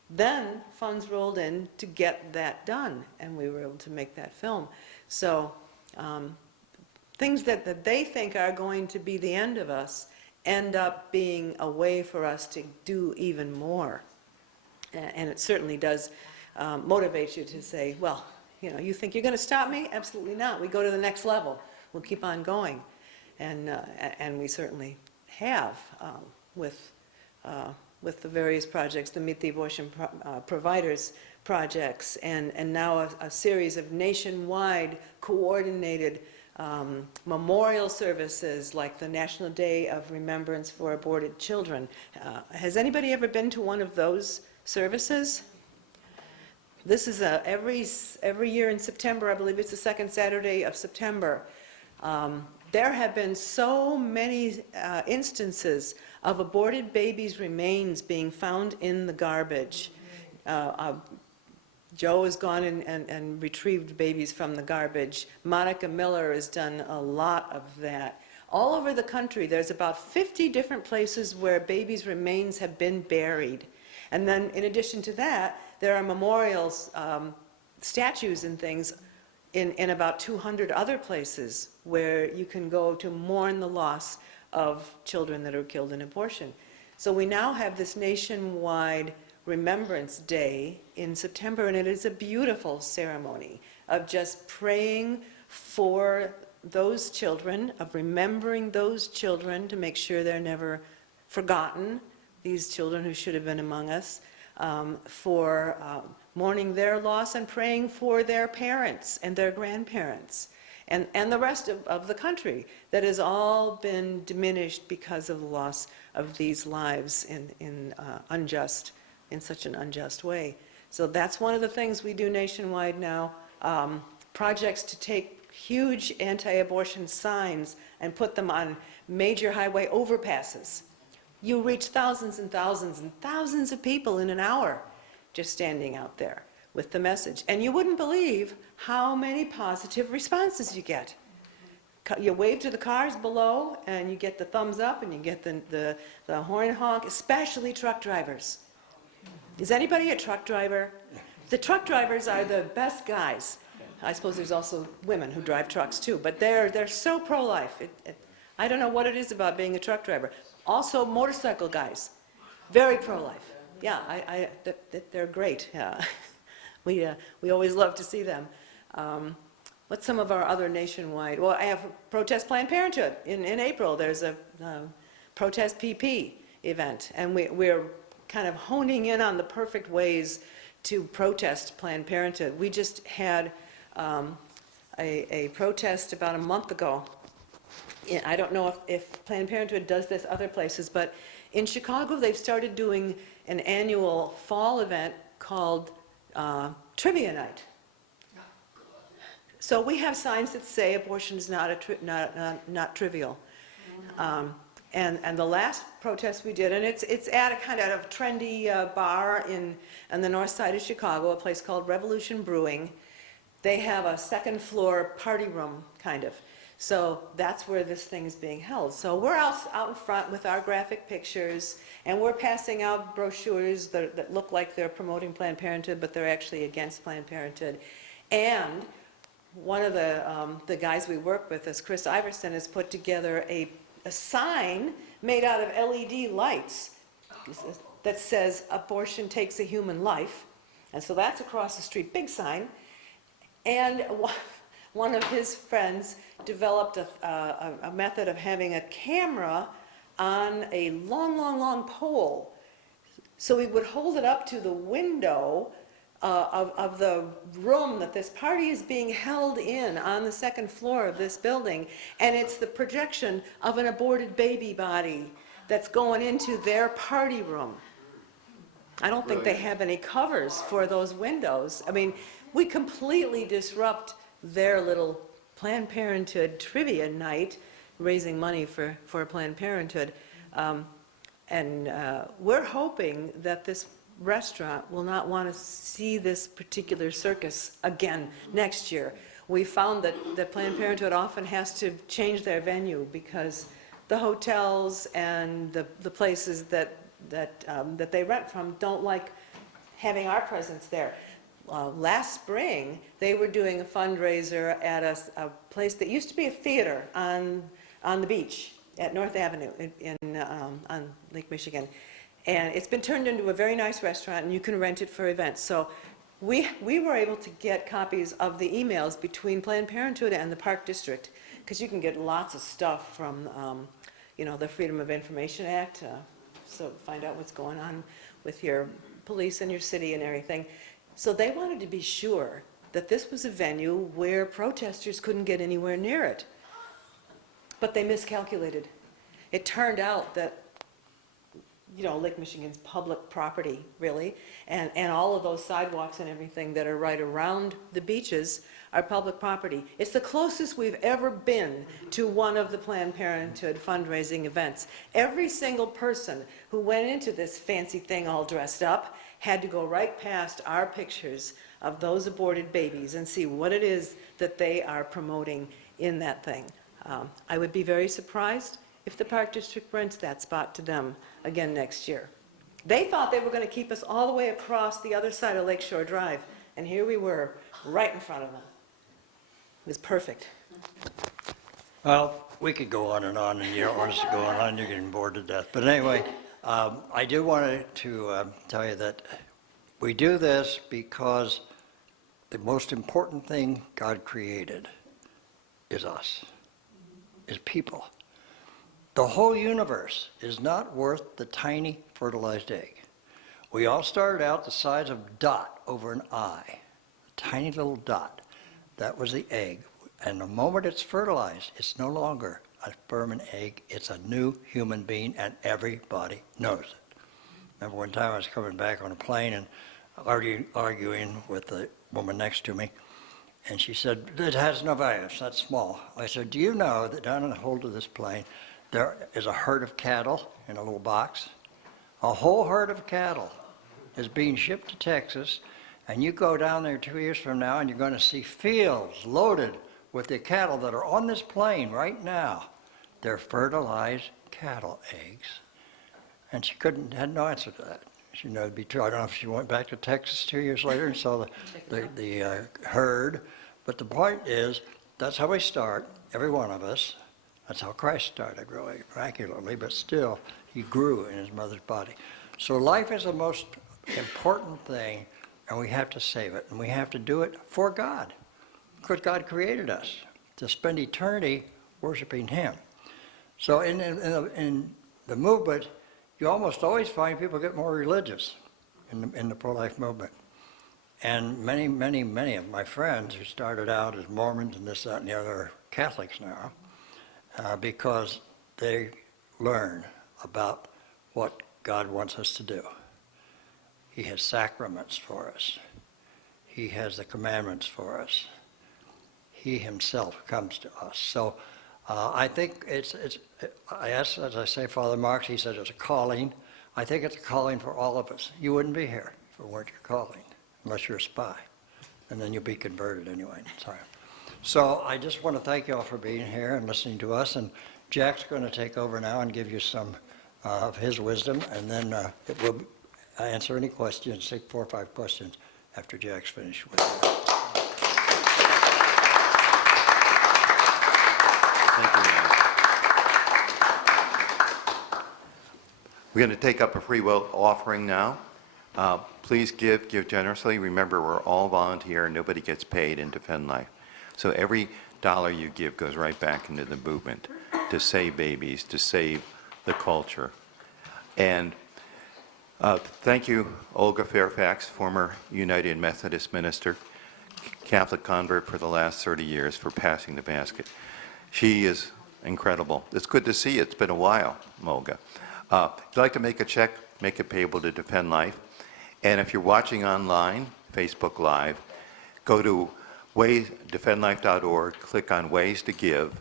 then funds rolled in to get that done, and we were able to make that film. So things that they think are going to be the end of us end up being a way for us to do even more. And it certainly does motivate you to say, well, you know, you think you're going to stop me? Absolutely not. We go to the next level. We'll keep on going. And we certainly have with the various projects, the Meet the Abortion Providers projects, and now a series of nationwide coordinated memorial services like the National Day of Remembrance for Aborted Children. Has anybody ever been to one of those services? This is every year in September. I believe it's the second Saturday of September. There have been so many instances of aborted babies' remains being found in the garbage. Joe has gone and retrieved babies from the garbage. Monica Miller has done a lot of that. All over the country, there's about 50 different places where babies' remains have been buried. And then in addition to that, there are memorials, statues and things in about 200 other places where you can go to mourn the loss of children that are killed in abortion. So we now have this nationwide Remembrance Day in September, and it is a beautiful ceremony of just praying for those children, of remembering those children to make sure they're never forgotten, these children who should have been among us, for mourning their loss and praying for their parents and their grandparents and the rest of the country that has all been diminished because of the loss of these lives in such an unjust way. So that's one of the things we do nationwide now, projects to take huge anti-abortion signs and put them on major highway overpasses. You reach thousands and thousands and thousands of people in an hour just standing out there with the message. And you wouldn't believe how many positive responses you get. You wave to the cars below and you get the thumbs up and you get the horn honk, especially truck drivers. Is anybody a truck driver? The truck drivers are the best guys. I suppose there's also women who drive trucks too, but they're so pro-life. I don't know what it is about being a truck driver. Also, motorcycle guys, very pro-life. Yeah, they're great. Yeah. We always love to see them. What's some of our other nationwide? Well, I have Protest Planned Parenthood. In April, there's a Protest PP event, and we're kind of honing in on the perfect ways to protest Planned Parenthood. We just had a protest about a month ago. I don't know if Planned Parenthood does this other places, but in Chicago, they've started doing an annual fall event called Trivia Night. So we have signs that say abortion is not trivial. And the last protest we did, and it's at a kind of trendy bar on the north side of Chicago, a place called Revolution Brewing. They have a second floor party room, kind of. So that's where this thing is being held. So we're out in front with our graphic pictures, and we're passing out brochures that look like they're promoting Planned Parenthood, but they're actually against Planned Parenthood. And one of the guys we work with, is Chris Iverson, has put together a sign made out of LED lights that says, "Abortion takes a human life." And so that's across the street, big sign. And one of his friends developed a method of having a camera on a long pole. So he would hold it up to the window of the room that this party is being held in on the second floor of this building, and it's the projection of an aborted baby body that's going into their party room. I don't think they have any covers for those windows. I mean, we completely disrupt their little Planned Parenthood trivia night, raising money for Planned Parenthood. And we're hoping that this restaurant will not want to see this particular circus again next year. We found that Planned Parenthood often has to change their venue because the hotels and the places that they rent from don't like having our presence there. Last spring, they were doing a fundraiser at a place that used to be a theater on the beach at North Avenue on Lake Michigan. And it's been turned into a very nice restaurant, and you can rent it for events. So we were able to get copies of the emails between Planned Parenthood and the Park District, because you can get lots of stuff from, the Freedom of Information Act, so find out what's going on with your police in your city and everything. So they wanted to be sure that this was a venue where protesters couldn't get anywhere near it. But they miscalculated. It turned out that Lake Michigan's public property, really, and all of those sidewalks and everything that are right around the beaches are public property. It's the closest we've ever been to one of the Planned Parenthood fundraising events. Every single person who went into this fancy thing all dressed up had to go right past our pictures of those aborted babies and see what it is that they are promoting in that thing. I would be very surprised if the Park District rents that spot to them again next year. They thought they were going to keep us all the way across the other side of Lakeshore Drive, and here we were, right in front of them. It was perfect. Well, we could go on, and you don't want us to go on, you're getting bored to death. But anyway, I do want to tell you that we do this because the most important thing God created is us, is people. The whole universe is not worth the tiny fertilized egg. We all started out the size of a dot over an eye, a tiny little dot. That was the egg. And the moment it's fertilized, it's no longer a sperm and egg, it's a new human being, and everybody knows it. Remember one time I was coming back on a plane and arguing with the woman next to me, and she said, "It has no value, it's not small." I said, "Do you know that down in the hold of this plane, there is a herd of cattle in a little box? A whole herd of cattle is being shipped to Texas, and you go down there 2 years from now and you're going to see fields loaded with the cattle that are on this plane right now. They're fertilized cattle eggs." And she had no answer to that. She knew it'd be true. I don't know if she went back to Texas 2 years later and saw the herd, But the point is, that's how we start, every one of us. That's how Christ started, really, miraculously, but still, he grew in his mother's body. So life is the most important thing, and we have to save it, and we have to do it for God, because God created us to spend eternity worshiping him. So in the movement, you almost always find people get more religious in the pro-life movement. And many, many, many of my friends who started out as Mormons and this, that, and the other are Catholics now, because they learn about what God wants us to do. He has sacraments for us. He has the commandments for us. He himself comes to us. So I think I asked, as I say, Father Marx, he said it's a calling. I think it's a calling for all of us. You wouldn't be here if it weren't your calling, unless you're a spy. And then you'll be converted anyway. Sorry. So I just want to thank you all for being here and listening to us. And Jack's going to take over now and give you some of his wisdom. And then it will answer any questions, take 4 or 5 questions after Jack's finished with you. Thank you, Mayor. We're going to take up a free will offering now. Please give generously. Remember, we're all volunteer and nobody gets paid in Defend Life. So every dollar you give goes right back into the movement to save babies, to save the culture. And thank you, Olga Fairfax, former United Methodist minister, Catholic convert for the last 30 years, for passing the basket. She is incredible. It's good to see you. It's been a while, Olga. If you'd like to make a check, make it payable to Defend Life. And if you're watching online, Facebook Live, go to defendlife.org, click on Ways to Give,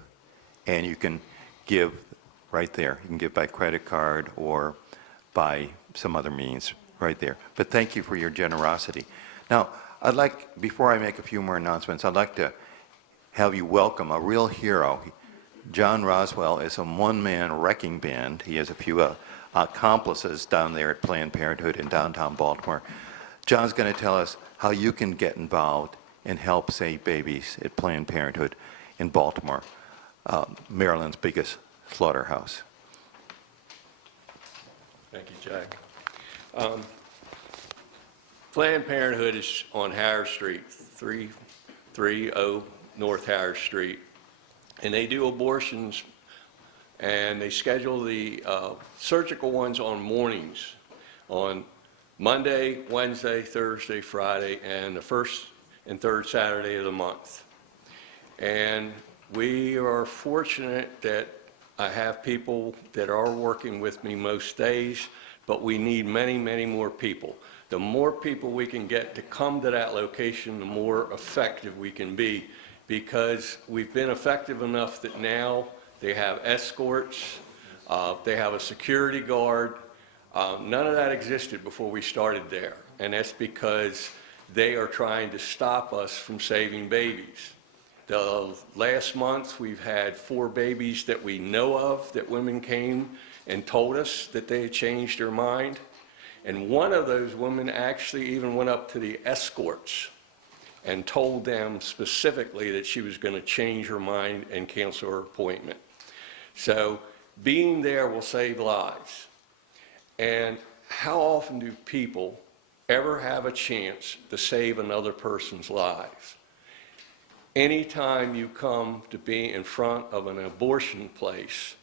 and you can give right there. You can give by credit card or by some other means right there. But thank you for your generosity. Now, before I make a few more announcements, I'd like to have you welcome a real hero. John Roswell is a one-man wrecking band. He has a few accomplices down there at Planned Parenthood in downtown Baltimore. John's going to tell us how you can get involved and help save babies at Planned Parenthood in Baltimore, Maryland's biggest slaughterhouse. Thank you, Jack. Planned Parenthood is on Harris Street, 330 North Harris Street, and they do abortions, and they schedule the surgical ones on mornings, on Monday, Wednesday, Thursday, Friday, and the first and third Saturday of the month. And we are fortunate that I have people that are working with me most days, but we need many, many more people. The more people we can get to come to that location, the more effective we can be, because we've been effective enough that now they have escorts, they have a security guard. None of that existed before we started there, and that's because they are trying to stop us from saving babies. The last month, we've had 4 babies that we know of that women came and told us that they had changed their mind. And one of those women actually even went up to the escorts and told them specifically that she was going to change her mind and cancel her appointment. So being there will save lives. And how often do people ever have a chance to save another person's lives? Anytime you come to be in front of an abortion place,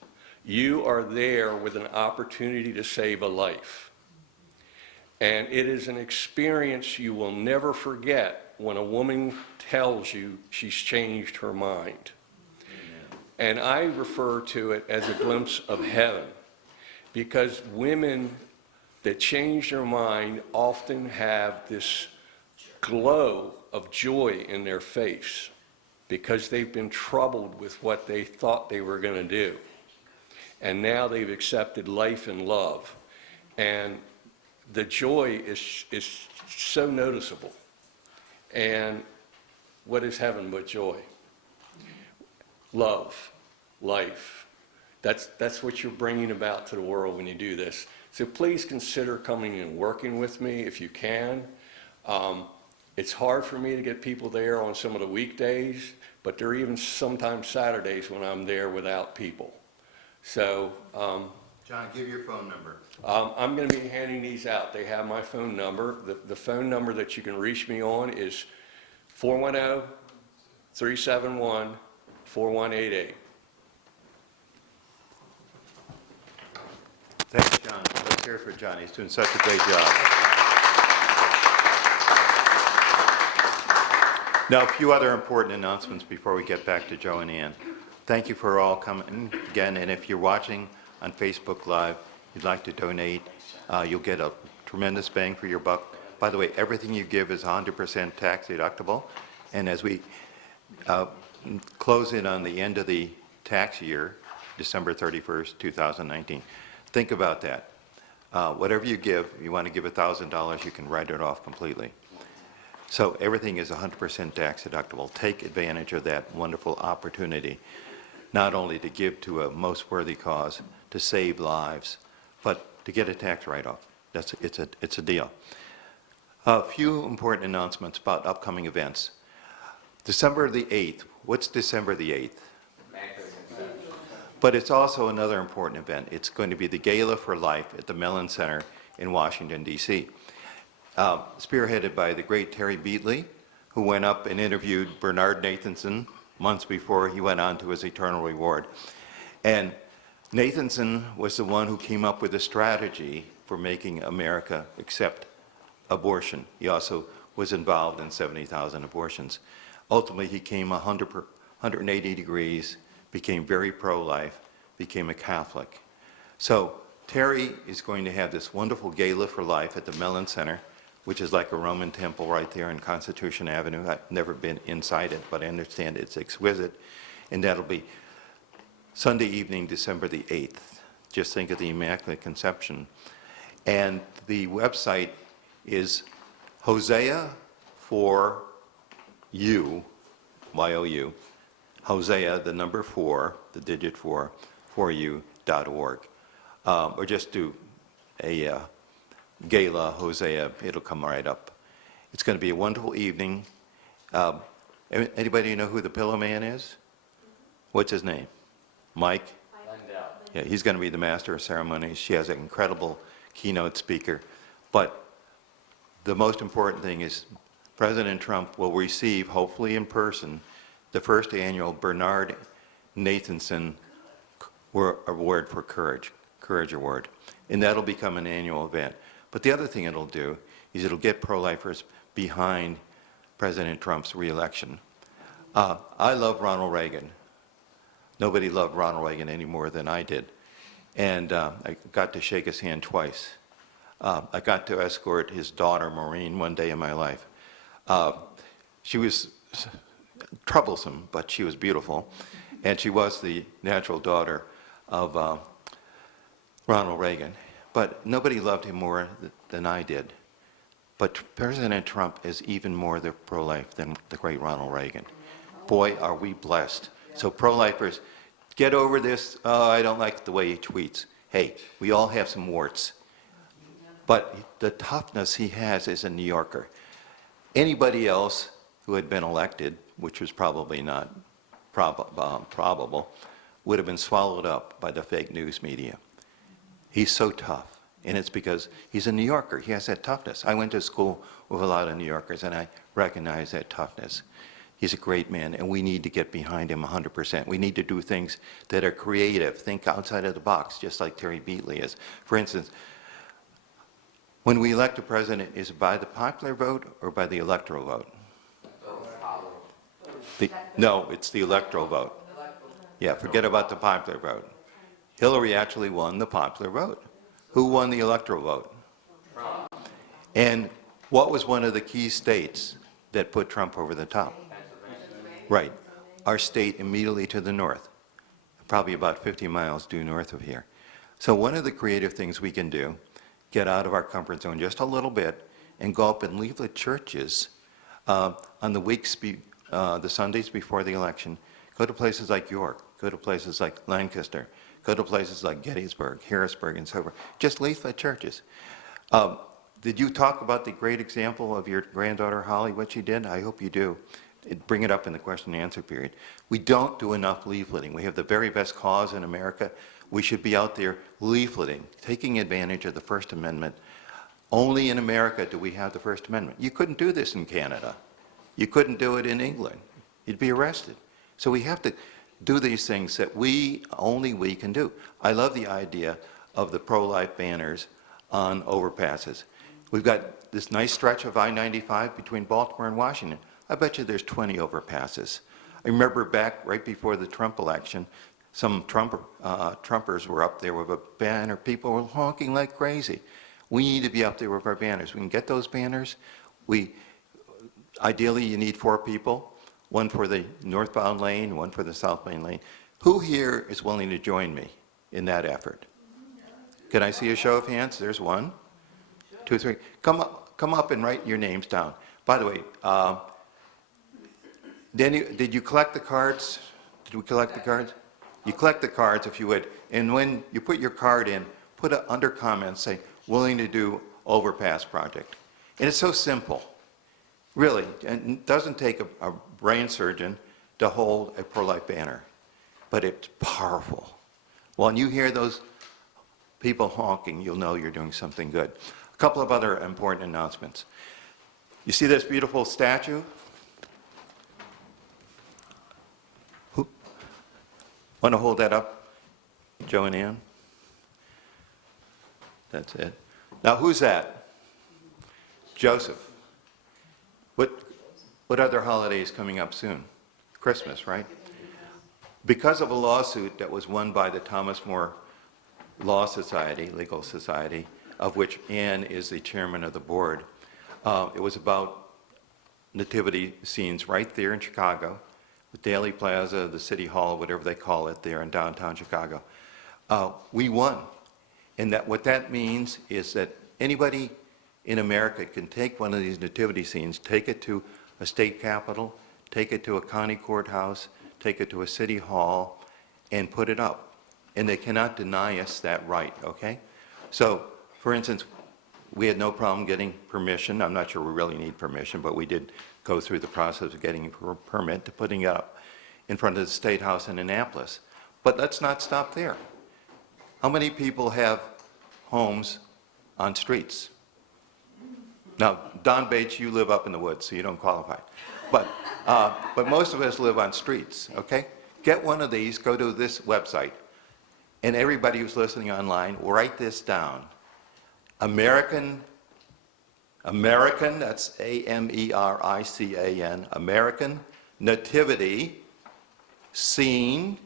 you are there with an opportunity to save a life. And it is an experience you will never forget when a woman tells you she's changed her mind. And I refer to it as a glimpse of heaven, because women that change their mind often have this glow of joy in their face because they've been troubled with what they thought they were going to do. And now they've accepted life and love. And the joy is so noticeable. And what is heaven but joy? Love, life. That's what you're bringing about to the world when you do this. So please consider coming and working with me if you can. It's hard for me to get people there on some of the weekdays, but there are even sometimes Saturdays when I'm there without people. So, John, give your phone number. I'm going to be handing these out. They have my phone number. The phone number that you can reach me on is 410-371-4188. Thanks, John. Let's hear it for John. He's doing such a great job. Now, a few other important announcements before we get back to Joe and Ann. Thank you for all coming again, and if you're watching on Facebook Live, you'd like to donate, you'll get a tremendous bang for your buck. By the way, everything you give is 100% tax deductible, and as we close in on the end of the tax year, December 31st, 2019, think about that. Whatever you give, you want to give $1,000, you can write it off completely. So everything is 100% tax deductible. Take advantage of that wonderful opportunity, not only to give to a most worthy cause, to save lives, but to get a tax write-off. It's a deal. A few important announcements about upcoming events. December the 8th. What's December the 8th? But it's also another important event. It's going to be the Gala for Life at the Mellon Center in Washington, D.C., spearheaded by the great Terry Beatley, who went up and interviewed Bernard Nathanson months before he went on to his eternal reward. And Nathanson was the one who came up with a strategy for making America accept abortion. He also was involved in 70,000 abortions. Ultimately, he came 180 degrees, became very pro-life, became a Catholic. So Terry is going to have this wonderful Gala for Life at the Mellon Center, which is like a Roman temple right there on Constitution Avenue. I've never been inside it, but I understand it's exquisite. And that'll be Sunday evening, December the 8th. Just think of the Immaculate Conception. And the website is Hosea for you, Y-O-U, Hosea, the number 4, the digit 4, for you.org. Or just do a Gala Hosea, it'll come right up. It's going to be a wonderful evening. Anybody know who the Pillow Man is? What's his name? Mike? Lindell. Yeah, he's going to be the master of ceremonies. She has an incredible keynote speaker. But the most important thing is President Trump will receive, hopefully in person, the first annual Bernard Nathanson Award for Courage Award. And that'll become an annual event. But the other thing it'll do is it'll get pro-lifers behind President Trump's reelection. I love Ronald Reagan. Nobody loved Ronald Reagan any more than I did. And I got to shake his hand twice. I got to escort his daughter, Maureen, one day in my life. She was troublesome, but she was beautiful. And she was the natural daughter of Ronald Reagan. But nobody loved him more than I did. But President Trump is even more the pro-life than the great Ronald Reagan. Boy, are we blessed. So pro-lifers, get over this, oh, I don't like the way he tweets. Hey, we all have some warts. But the toughness he has as a New Yorker. Anybody else who had been elected, which was probably not probable, would have been swallowed up by the fake news media. He's so tough, and it's because he's a New Yorker. He has that toughness. I went to school with a lot of New Yorkers, and I recognize that toughness. He's a great man, and we need to get behind him 100%. We need to do things that are creative, think outside of the box, just like Terry Beatley is. For instance, when we elect a president, is it by the popular vote or by the electoral vote? No, it's the electoral vote. Yeah, forget about the popular vote. Hillary actually won the popular vote. Who won the electoral vote? Trump. And what was one of the key states that put Trump over the top? Right. Our state immediately to the north, probably about 50 miles due north of here. So one of the creative things we can do, get out of our comfort zone just a little bit and go up and leaflet churches on the weeks, the Sundays before the election. Go to places like York, go to places like Lancaster, go to places like Gettysburg, Harrisburg, and so forth. Just leaflet churches. Did you talk about the great example of your granddaughter Holly, what she did? I hope you do. Bring it up in the question and answer period. We don't do enough leafleting. We have the very best cause in America. We should be out there leafleting, taking advantage of the First Amendment. Only in America do we have the First Amendment. You couldn't do this in Canada. You couldn't do it in England. You'd be arrested. So we have to do these things that only we can do. I love the idea of the pro-life banners on overpasses. We've got this nice stretch of I-95 between Baltimore and Washington. I bet you there's 20 overpasses. I remember back right before the Trump election, some Trumpers were up there with a banner. People were honking like crazy. We need to be up there with our banners. We can get those banners. Ideally, you need 4 people, one for the northbound lane, one for the southbound lane. Who here is willing to join me in that effort? Can I see a show of hands? There's 1, 2, 3. Come up and write your names down. By the way, did you collect the cards? Did we collect the cards? You collect the cards if you would. And when you put your card in, put under comments, say, willing to do overpass project. And it's so simple, really. And it doesn't take a brain surgeon to hold a pro-life banner, but it's powerful. When you hear those people honking, you'll know you're doing something good. A couple of other important announcements. You see this beautiful statue? Want to hold that up, Joe and Ann? That's it. Now, who's that? Joseph. What other holiday is coming up soon? Christmas, right? Because of a lawsuit that was won by the Thomas More Law Society, Legal Society, of which Ann is the chairman of the board, it was about nativity scenes right there in Chicago, the Daly Plaza, the City Hall, whatever they call it there in downtown Chicago. We won. And what that means is that anybody in America can take one of these nativity scenes, take it to a state capitol, take it to a county courthouse, take it to a city hall, and put it up. And they cannot deny us that right, okay? So, for instance, we had no problem getting permission. I'm not sure we really need permission, but we did go through the process of getting a permit to putting it up in front of the State House in Annapolis. But let's not stop there. How many people have homes on streets? Now, Don Bates, you live up in the woods, so you don't qualify. But most of us live on streets, okay? Get one of these, go to this website, and everybody who's listening online, write this down. American, that's A-M-E-R-I-C-A-N, American Nativity Scene,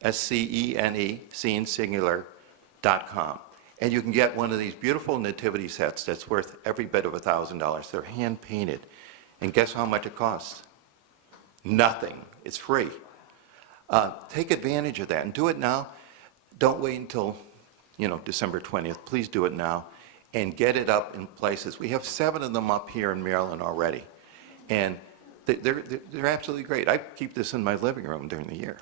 S-C-E-N-E, scene singular.com. And you can get one of these beautiful nativity sets that's worth every bit of $1,000. They're hand painted. And guess how much it costs? Nothing. It's free. Take advantage of that and do it now. Don't wait until, December 20th. Please do it now and get it up in places. We have 7 of them up here in Maryland already. And they're absolutely great. I keep this in my living room during the year.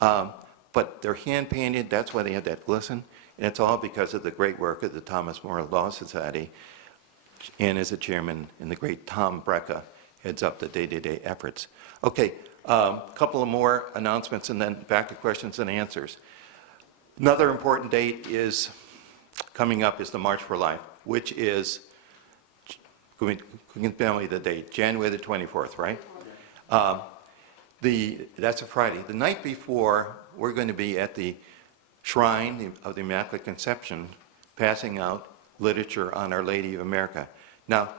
But they're hand painted. That's why they have that glisten. And it's all because of the great work of the Thomas More Law Society. Ann is the chairman, and the great Tom Brecka heads up the day-to-day efforts. Okay, a couple of more announcements, and then back to questions and answers. Another important date is coming up is the March for Life, which is, can you tell me the date? January the 24th, right? That's a Friday. The night before, we're going to be at the Shrine of the Immaculate Conception, passing out literature on Our Lady of America. Now,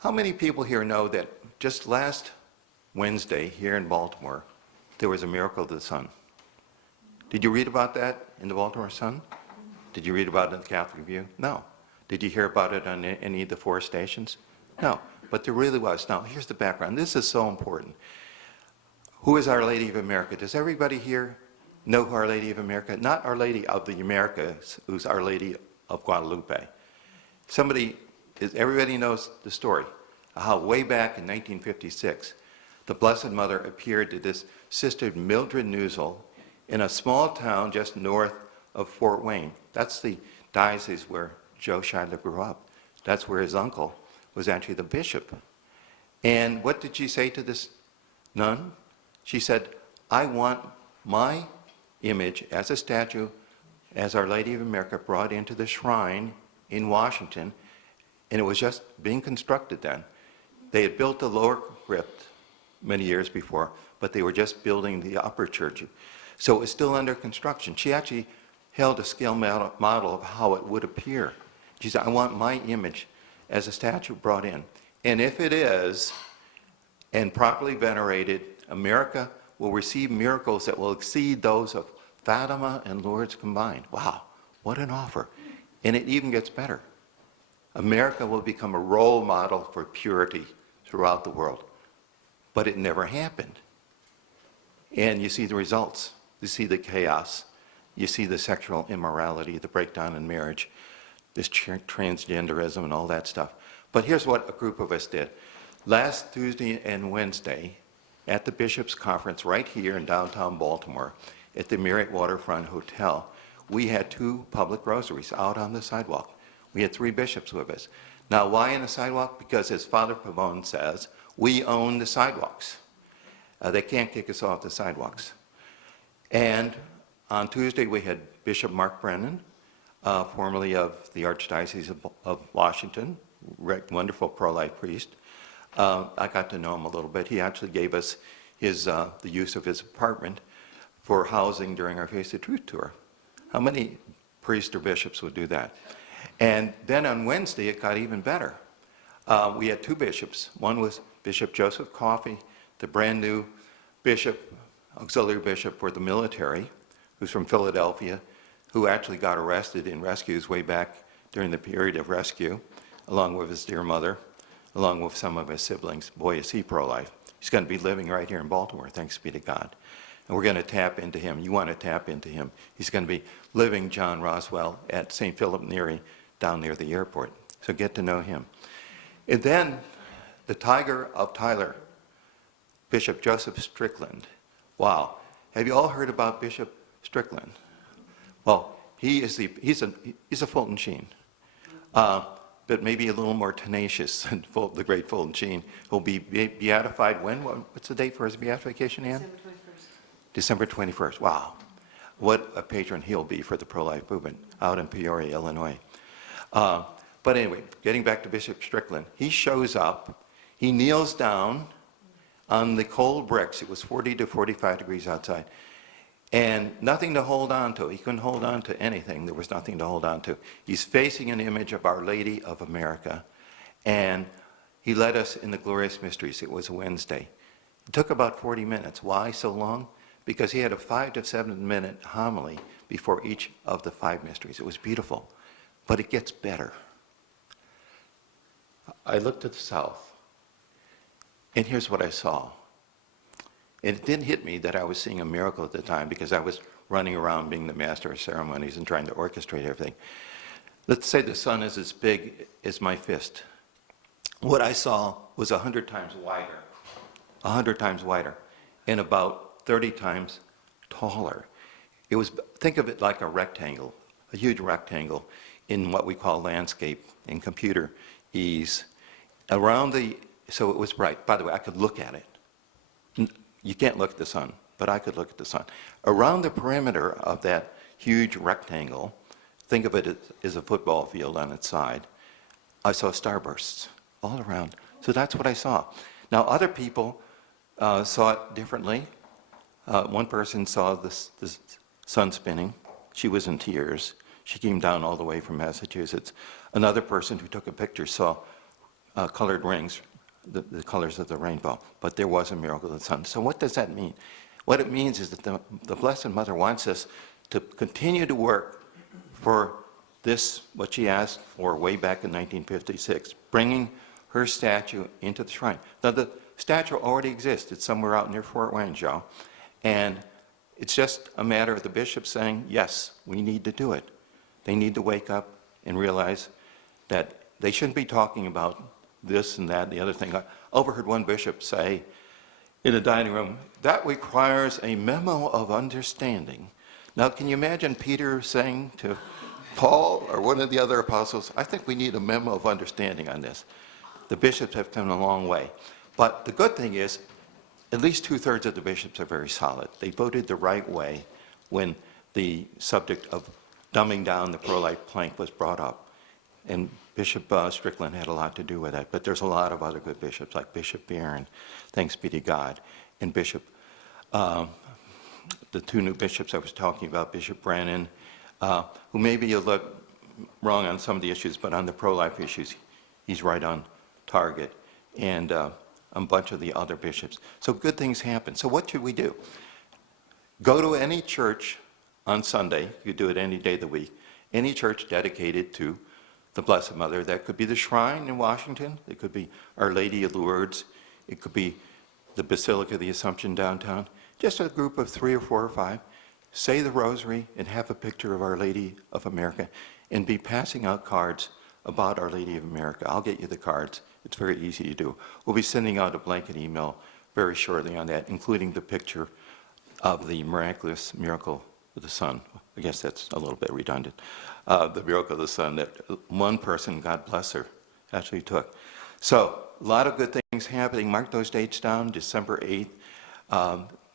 how many people here know that just last Wednesday here in Baltimore, there was a miracle of the sun? Did you read about that in the Baltimore Sun? Did you read about it in the Catholic Review? No. Did you hear about it on any of the 4 stations? No. But there really was. Now, here's the background. This is so important. Who is Our Lady of America? Does everybody here know who Our Lady of America? Not Our Lady of the Americas, who's Our Lady of Guadalupe. Everybody knows the story, how way back in 1956, the Blessed Mother appeared to this Sister Mildred Newsel in a small town just north of Fort Wayne. That's the diocese where Joe Scheidler grew up. That's where his uncle was actually the bishop. And what did she say to this nun? She said, I want my image as a statue, as Our Lady of America, brought into the shrine in Washington, and it was just being constructed then. They had built the lower crypt many years before, but they were just building the upper church. So it was still under construction. She actually held a scale model of how it would appear. She said, I want my image as a statue brought in. And if it is, and properly venerated, America will receive miracles that will exceed those of Fatima and Lourdes combined. Wow, what an offer. And it even gets better. America will become a role model for purity throughout the world. But it never happened. And you see the results. You see the chaos. You see the sexual immorality, the breakdown in marriage, this transgenderism and all that stuff. But here's what a group of us did. Last Tuesday and Wednesday, at the Bishops' Conference right here in downtown Baltimore, at the Marriott Waterfront Hotel, we had 2 public rosaries out on the sidewalk. We had 3 bishops with us. Now, why in the sidewalk? Because as Father Pavone says, we own the sidewalks. They can't kick us off the sidewalks. And on Tuesday, we had Bishop Mark Brennan, formerly of the Archdiocese of Washington, wonderful pro-life priest. I got to know him a little bit. He actually gave us the use of his apartment for housing during our Face the Truth tour. How many priests or bishops would do that? And then on Wednesday, it got even better. We had 2 bishops. One was Bishop Joseph Coffey, the brand new bishop, auxiliary bishop for the military, who's from Philadelphia, who actually got arrested in rescues way back during the period of rescue, along with his dear mother, along with some of his siblings. Boy, is he pro-life. He's going to be living right here in Baltimore, thanks be to God. And we're going to tap into him. You want to tap into him. He's going to be living John Roswell at St. Philip Neri down near the airport. So get to know him. And then the Tiger of Tyler, Bishop Joseph Strickland. Wow. Have you all heard about Bishop Strickland? Well, he's a Fulton Sheen, but maybe a little more tenacious than the great Fulton Sheen. He'll be beatified when? What's the date for his beatification, Ann? December 21st. Wow. What a patron he'll be for the pro-life movement out in Peoria, Illinois. But anyway, getting back to Bishop Strickland, he shows up, he kneels down on the cold bricks. It was 40 to 45 degrees outside. And nothing to hold on to. He couldn't hold on to anything. There was nothing to hold on to. He's facing an image of Our Lady of America. And he led us in the glorious mysteries. It was a Wednesday. It took about 40 minutes. Why so long? Because he had a 5 to 7 minute homily before each of the 5 mysteries. It was beautiful. But it gets better. I looked to the south. And here's what I saw. And it didn't hit me that I was seeing a miracle at the time because I was running around being the master of ceremonies and trying to orchestrate everything. Let's say the sun is as big as my fist. What I saw was 100 times wider, 100 times wider, and about 30 times taller. It was, think of it like a rectangle, a huge rectangle in what we call landscape in computer ease. So it was bright. By the way, I could look at it. You can't look at the sun, but I could look at the sun. Around the perimeter of that huge rectangle, think of it as a football field on its side, I saw starbursts all around. So that's what I saw. Now, other people saw it differently. One person saw the sun spinning. She was in tears. She came down all the way from Massachusetts. Another person who took a picture saw colored rings, the colors of the rainbow, but there was a miracle of the sun. So what does that mean? What it means is that the Blessed Mother wants us to continue to work for this, what she asked for way back in 1956, bringing her statue into the shrine. Now, the statue already exists. It's somewhere out near Fort Wayne, Joe, and it's just a matter of the bishop saying, yes, we need to do it. They need to wake up and realize that they shouldn't be talking about this and that and the other thing. I overheard one bishop say in a dining room, that requires a memo of understanding. Now, can you imagine Peter saying to Paul or one of the other apostles, I think we need a memo of understanding on this. The bishops have come a long way. But the good thing is, at least two-thirds of the bishops are very solid. They voted the right way when the subject of dumbing down the pro-life plank was brought up. And Bishop Strickland had a lot to do with that. But there's a lot of other good bishops, like Bishop Barron, thanks be to God, and Bishop, the two new bishops I was talking about, Bishop Brannon, who may be a little wrong on some of the issues, but on the pro-life issues, he's right on target, and a bunch of the other bishops. So good things happen. So what should we do? Go to any church on Sunday, you do it any day of the week, any church dedicated to the Blessed Mother. That could be the Shrine in Washington, it could be Our Lady of Lourdes, it could be the Basilica of the Assumption downtown. Just a group of 3 or 4 or 5, say the rosary and have a picture of Our Lady of America and be passing out cards about Our Lady of America. I'll get you the cards. It's very easy to do. We'll be sending out a blanket email very shortly on that, including the picture of the miraculous miracle of the sun. I guess that's a little bit redundant. The miracle of the sun that one person, God bless her, actually took. So a lot of good things happening. Mark those dates down, December 8th,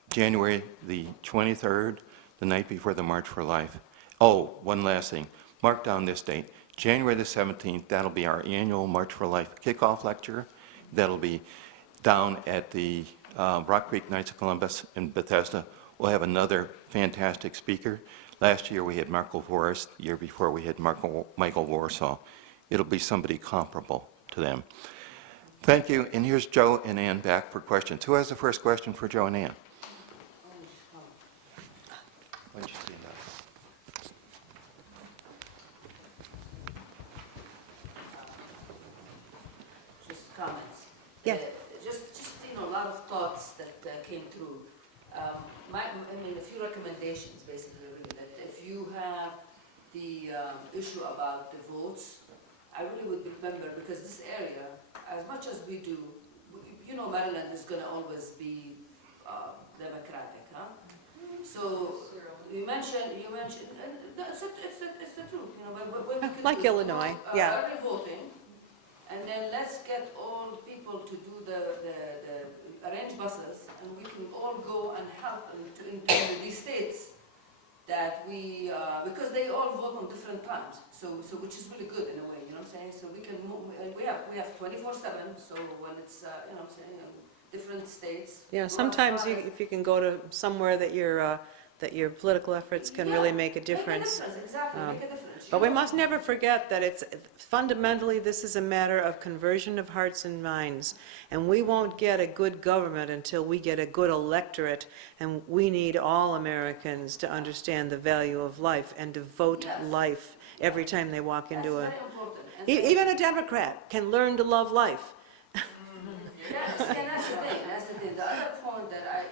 January the 23rd, the night before the March for Life. Oh, one last thing. Mark down this date. January the 17th, that'll be our annual March for Life kickoff lecture. That'll be down at the Rock Creek Knights of Columbus in Bethesda. We'll have another fantastic speaker. Last year we had Michael Forrest. The year before we had Michael Warsaw. It'll be somebody comparable to them. Thank you. And here's Joe and Ann back for questions. Who has the first question for Joe and Ann? Why don't you stand up? Just comments. Yeah. Just, a lot of thoughts that came through. A few recommendations, basically, really, that if you have the issue about the votes, I really would remember, because this area, as much as we do, Maryland is going to always be Democratic, huh? So you mentioned, and it's the truth, but we can Like do Illinois, yeah. early voting, and then let's get all people to do the arrange buses, and we can all go and help into these states that we, because they all vote on different times, so which is really good in a way, you know what I'm saying? So we can move, and we have 24/7, so when it's, you know what I'm saying, different states. Yeah, sometimes if you can go to somewhere that your political efforts can really make a difference. Exactly, make a difference. But we must never forget that it's fundamentally, this is a matter of conversion of hearts and minds. And we won't get a good government until we get a good electorate. And we need all Americans to understand the value of life and to vote life every time they walk into That's a... very important. And Even a Democrat can learn to love life. that's the thing. The other point that I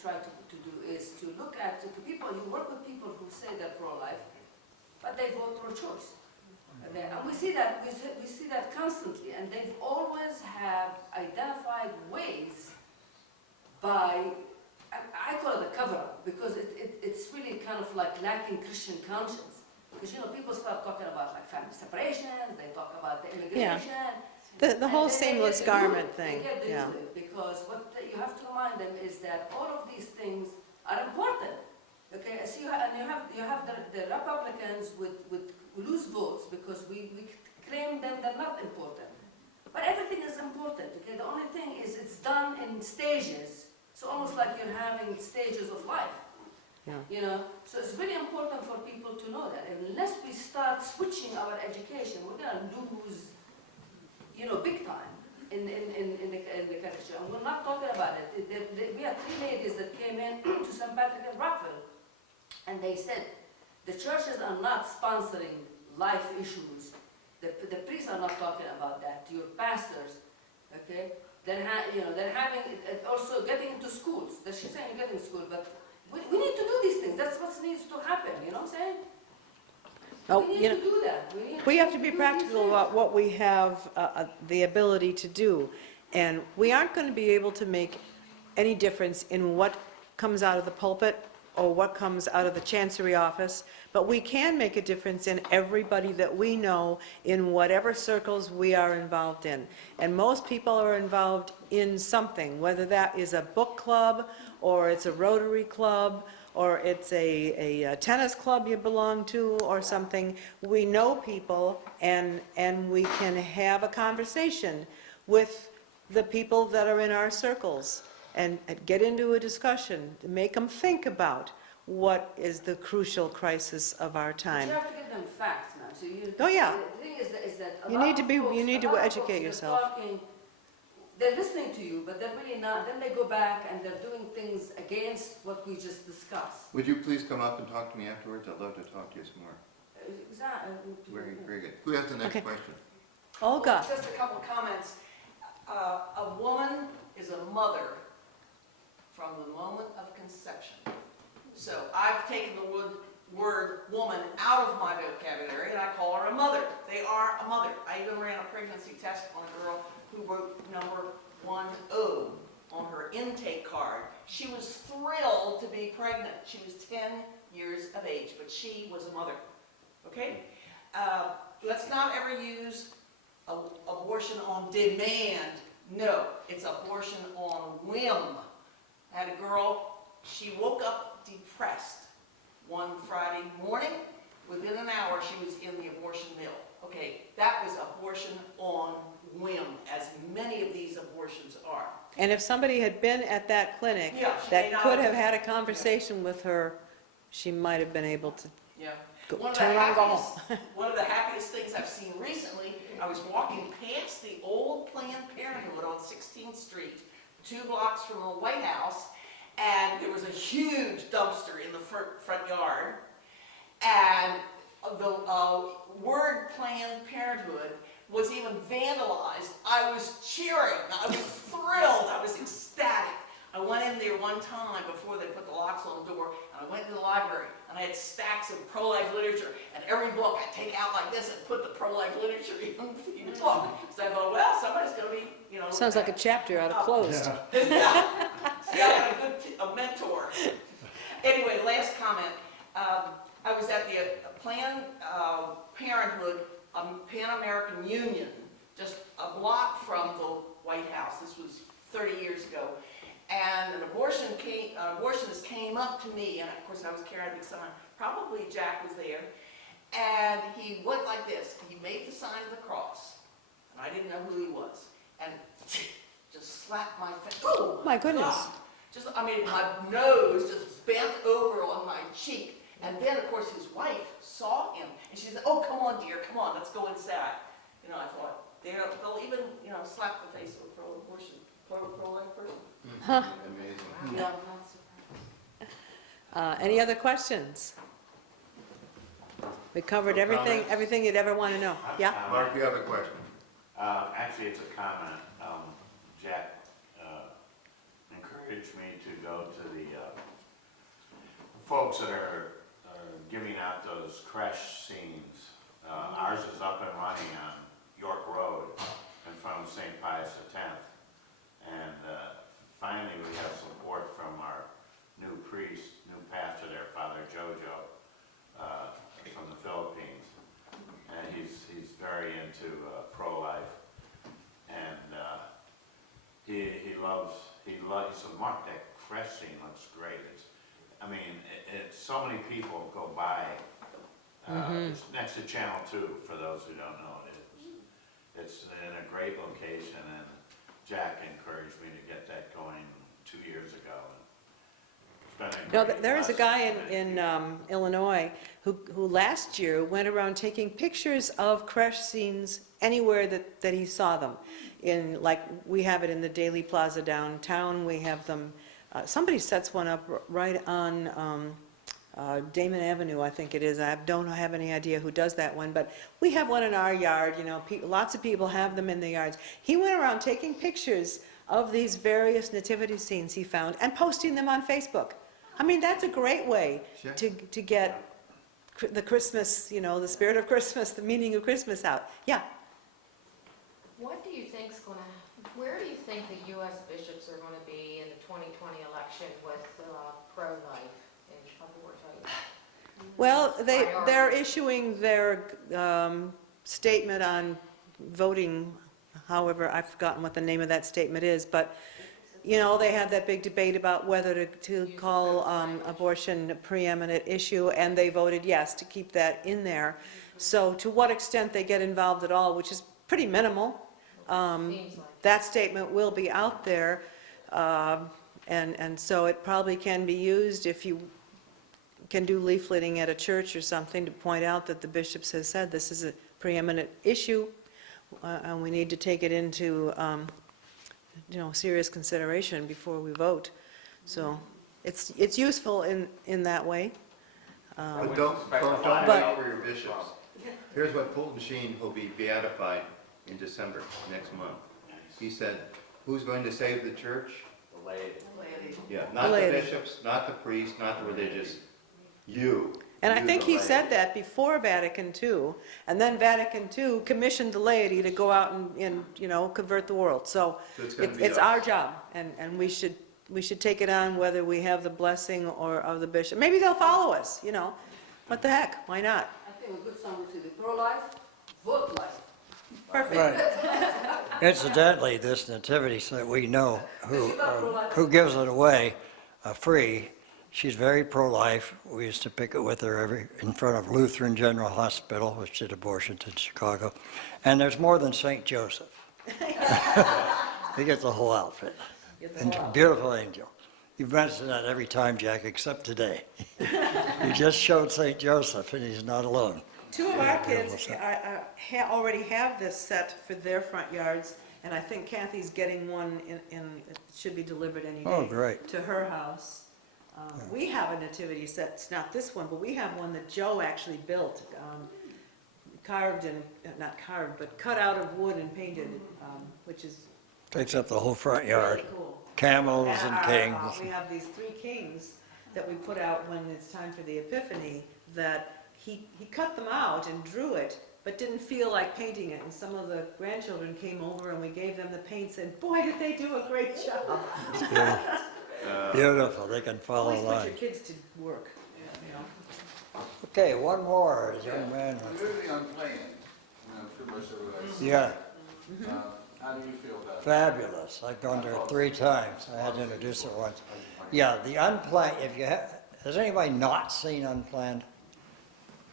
try to do is to look at the people, you work with people who say they're pro-life, but they vote pro-choice. Okay? And we see that constantly, and they've always have identified ways by, I call it a cover-up, because it's really kind of like lacking Christian conscience. Because people start talking about like family separations, they talk about the immigration. The whole seamless garment thing, They get yeah. into it, because what you have to remind them is that all of these things are important. Okay, so you have the Republicans with lose votes because we claim them they're not important. But everything is important. Okay, the only thing is it's done in stages. So almost like you're having stages of life. Yeah. So it's really important for people to know that. And unless we start switching our education, we're gonna lose, big time in the country. And we're not talking about it. We had 3 ladies that came in to St. Patrick in Rockville, and they said the churches are not sponsoring life issues. The priests are not talking about that. Your pastors, okay? They're having also getting into schools. She's saying getting into school, but we need to do these things. That's what needs to happen. You know what I'm saying? Oh, We need to do that. We have to be practical about what we have the ability to do. And we aren't going to be able to make any difference in what comes out of the pulpit or what comes out of the Chancery office, But we can make a difference in everybody that we know in whatever circles we are involved in. And most people are involved in something, whether that is a book club, or it's a Rotary club, or it's a tennis club you belong to, or something. We know people, and we can have a conversation with the people that are in our circles, and get into a discussion, to make them think about what is the crucial crisis of our But time. you have to give them facts, man, so you. Oh, yeah. The thing is that a You lot need to of be- folks- you need to a lot of educate folks, they're yourself. talking- They're listening to you, but they're really not, then they go back and they're doing things against what we just discussed. Would you please come up and talk to me afterwards? I'd love to talk to you some more. Exactly. Very, very good. Who has the next Okay. question? Olga? Just a couple of comments. A woman is a mother from the moment of conception. So I've taken the word woman out of my vocabulary and I call her a mother. They are a mother. I even ran a pregnancy test on a girl who wrote number 10 on her intake card. She was thrilled to be pregnant. She was 10 years of age, but she was a mother. Okay? Let's not ever use abortion on demand. No, it's abortion on whim. I had a girl, she woke up depressed one Friday morning. Within an hour, she was in the abortion mill. Okay, that was abortion on whim, as many of these abortions are. And if somebody had been at that clinic Yeah, she may that not could have- have had a conversation with her, she might have been able to Yeah. go- One of turn the around and go happiest- home. One of the happiest things I've seen recently, I was walking past the old Planned Parenthood on 16th Street, 2 blocks from the White House, and there was a huge dumpster in the front yard, and the word Planned Parenthood was even vandalized. I was cheering, I was thrilled, I was ecstatic. I went in there one time before they put the locks on the door, and I went to the library, and I had stacks of pro-life literature, and every book I'd take out like this and put the pro-life literature in the book. So I thought, well, somebody's going to be, you know. Sounds like a chapter out of Closed. Yeah. See, I got a mentor. Anyway, last comment. I was at the Planned Parenthood Pan American Union, just a block from the White House. This was 30 years ago. And an abortionist came up to me, and of course I was carrying a big sign. Probably Jack was there. And he went like this. He made the sign of the cross. And I didn't know who he was. And just slapped my face. Oh, My goodness. God. Just, I mean, my nose just bent over on my cheek. And then, of course, his wife saw him. And she said, oh, come on, dear, come on, let's go inside. You know, I thought, they'll even, you know, slap the face of a pro-life person. Amazing. Yeah. Any other questions? We covered everything, everything you'd ever want to know. Yeah? Mark, you have a question? Actually, it's a comment. Jack encouraged me to go to the folks that are giving out those crash scenes. Ours is up and running on York Road in front of St. Pius X. And finally, we have support from our new priest, new pastor there, Father Jojo, from the Philippines. And he's very into pro-life. And he said, Mark, that crash scene looks great. It's so many people go by. It's next to Channel 2, for those who don't know it. It's in a great location, and Jack encouraged me to get that going 2 years ago. It's been a No, great there is a guy blessing to in many people. Illinois who last year went around taking pictures of crash scenes anywhere that he saw them. Like, we have it in the Daily Plaza downtown, we have them, somebody sets one up right on Damon Avenue, I think it is. I don't have any idea who does that one, but we have one in our yard, you know, lots of people have them in their yards. He went around taking pictures of these various nativity scenes he found and posting them on Facebook. I mean, that's a great way Sure. to get the Christmas, you know, the spirit of Christmas, the meaning of Christmas out. Yeah. What do you think's going to, where do you think the U.S. bishops are going to be in the 2020 election with pro-life and abortion? Well, they're priority. issuing their statement on voting, however, I've forgotten what the name of that statement is, but, you know, they had that big debate about whether to call abortion a preeminent issue, and they voted yes to keep that in there. So to what extent they get involved at all, which is pretty minimal, Seems like. that statement will be out there, and so it probably can be used if you can do leafleting at a church or something to point out that the bishops has said this is a preeminent issue, and we need to take it into, you know, serious consideration before we vote. So it's useful in that way. But don't But- wait for your bishops. Here's what Fulton Sheen will be beatified in December, next month. He said, who's going to save the church? The laity. Yeah, not the Laity. bishops, not the priests, not the religious, you. And I You, think the he laity. said that before Vatican II, and then Vatican II commissioned the laity to go out and you know, convert the world. So So it's gonna be it's us. our job, and we should take it on whether we have the blessing or of the bishop. Maybe they'll follow us, you know. What the heck, why not? I think a good song would say the pro-life, vote life. Perfect. Right. Incidentally, this nativity, so that we know who gives it away free, she's very pro-life. We used to pick it with her in front of Lutheran General Hospital, which did abortions in Chicago. And there's more than St. Joseph. You get the whole outfit. And beautiful angel. You've mentioned that every time, Jack, except today. You just showed St. Joseph, and he's not alone. Two of our kids already have this set for their front yards, and I think Kathy's getting one it should be delivered any day. Oh, great. To her house. We have a nativity set, it's not this one, but we have one that Joe actually built, carved and, not carved, but cut out of wood and painted, which is Takes up the whole front yard. really cool. Camels and our- kings. We have these 3 kings that we put out when it's time for the Epiphany, that he cut them out and drew it, but didn't feel like painting it. And some of the grandchildren came over and we gave them the paints, and boy, did they do a great job. Beautiful, they can follow Always put your along. kids to work, you know. Okay, one more, young man. Moving on plan, pretty much everybody's. Yeah, How do you feel about it? fabulous. I've gone there 3 times. I had to introduce it once. Yeah, the unplanned, if you have, has anybody not seen Unplanned?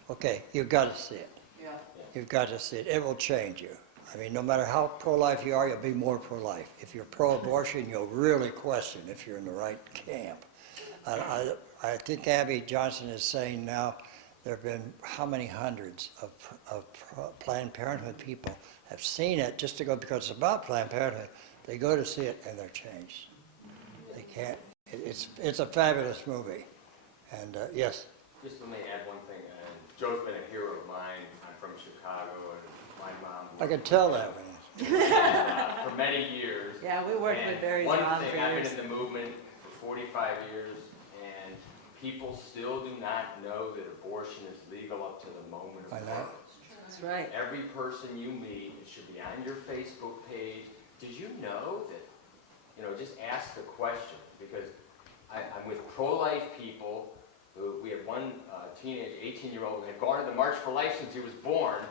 Okay, you've got to see it. Yeah. You've got to see it. It will change you. I mean, no matter how pro-life you are, you'll be more pro-life. If you're pro-abortion, you'll really question if you're in the right camp. I think Abby Johnson is saying now there have been how many hundreds of Planned Parenthood people have seen it just to go, because it's about Planned Parenthood. They go to see it and they're changed. They can't, it's a fabulous movie. And yes, Just let me add one thing. Joe's been a hero of mine. I'm from Chicago, and my mom I could tell that when for many years. Yeah, we worked with And Barry's one mom thing, for I've years. been in the movement for 45 years, and people still do not know that abortion is legal up to the moment I of know. birth. That's right. Every person you meet, it should be on your Facebook page. Did you know that, just ask the question, because I'm with pro-life people. We had one teenage 18-year-old who had gone to the March for Life since he was born,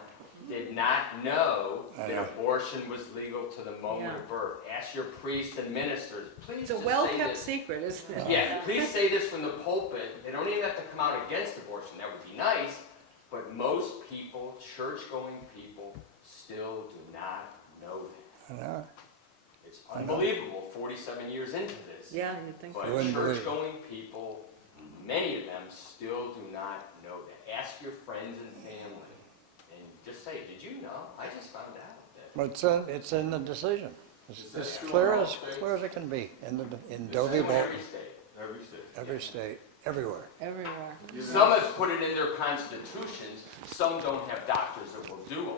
did not know I that know. abortion was legal to the moment Yeah. of birth. Ask your priests and ministers, please It's a just say well-kept this. secret, isn't it? Yeah, please say this from the pulpit. They don't even have to come out against abortion. That would be nice. But most people, church-going people, still do not know that. I know. It's unbelievable, 47 years into this. Yeah, you'd think. But You wouldn't believe it. church-going people, many of them still do not know that. Ask your friends and family, and just say, did you know? I just found out that. But it's in the decision. It's clear as it can be in Dovey Bolton, Every state, every state. every state, everywhere. Everywhere. Some have put it in their constitutions, some don't have doctors that will do them,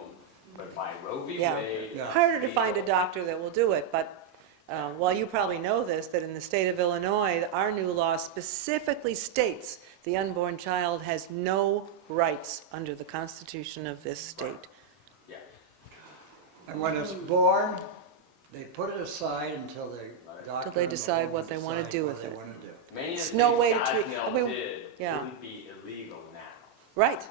but by Roe v. Yeah. Wade. Yeah. Harder to find a doctor that will do it, but, well, you probably know this, that in the state of Illinois, our new law specifically states the unborn child has no rights under the Constitution of this state. Yeah. And when it's born, they put it aside until the doctor. Till they and the decide woman what they wanna decide do what with they it. wanna do. Many of It's the no things way to treat- Gosnell I mean, did yeah. wouldn't be illegal now. Right,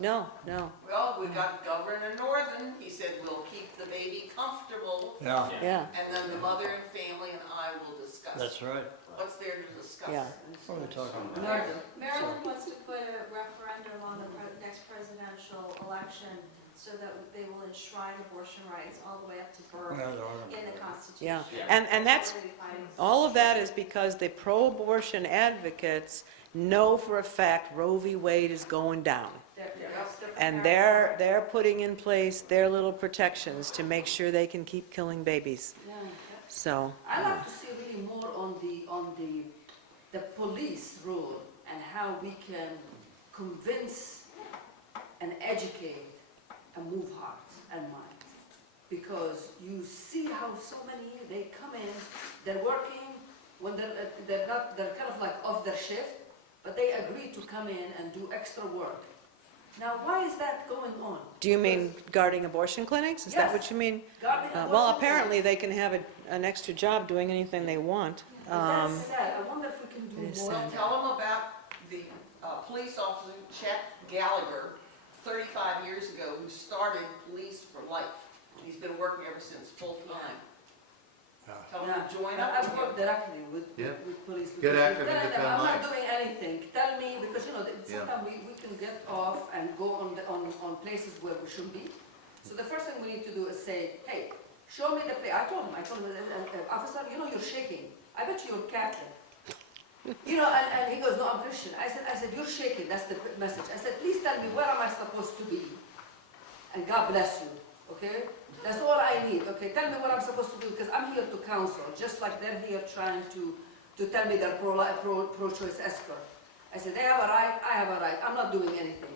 No. no, Well, we got Governor Northern, he said, we'll keep the baby comfortable, Yeah, yeah, and then the mother and family and I will discuss. that's right. What's there to discuss? yeah. What are we talking about? Northern. Maryland wants to put a referendum on the next presidential election so that they will enshrine abortion rights all the way up to birth Yeah, they're on. in the Constitution. Yeah, and that's, What are they fighting? all of that is because the pro-abortion advocates know for a fact Roe v. Wade is going down. And they're putting in place their little protections to make sure they can keep killing babies. Yeah. So, I like to see really more on the police role and how we can convince and educate and move hearts and minds. Because you see how so many, they come in, they're working, when they're kind of like off their shift, but they agree to come in and do extra work. Now, why is that going on? do you mean guarding abortion clinics? Is that what Yes. you mean? Guarding Well, abortion apparently clinics. they can have an extra job doing anything they want. That's sad. I wonder if we can do it is more. Well, sad. tell them about the police officer, Chet Gallagher, 35 years ago, who started Police for Life. He's been working ever since, full-time. Tell them to join up I've with worked him. directly Yeah. with police. Get because active you and tell them, defend I'm life. not doing anything. Tell me, because Yeah. sometimes we can get off and go on places where we shouldn't be. So the first thing we need to do is say, hey, show me the place. I told him, officer, you're shaking. I bet you're Catholic. And he goes, no, I'm Christian. I said, you're shaking. That's the message. I said, please tell me, where am I supposed to be? And God bless you, okay? That's all I need, okay? Tell me what I'm supposed to do, because I'm here to counsel, just like they're here trying to tell me they're pro-choice expert. I said, they have a right, I have a right. I'm not doing anything.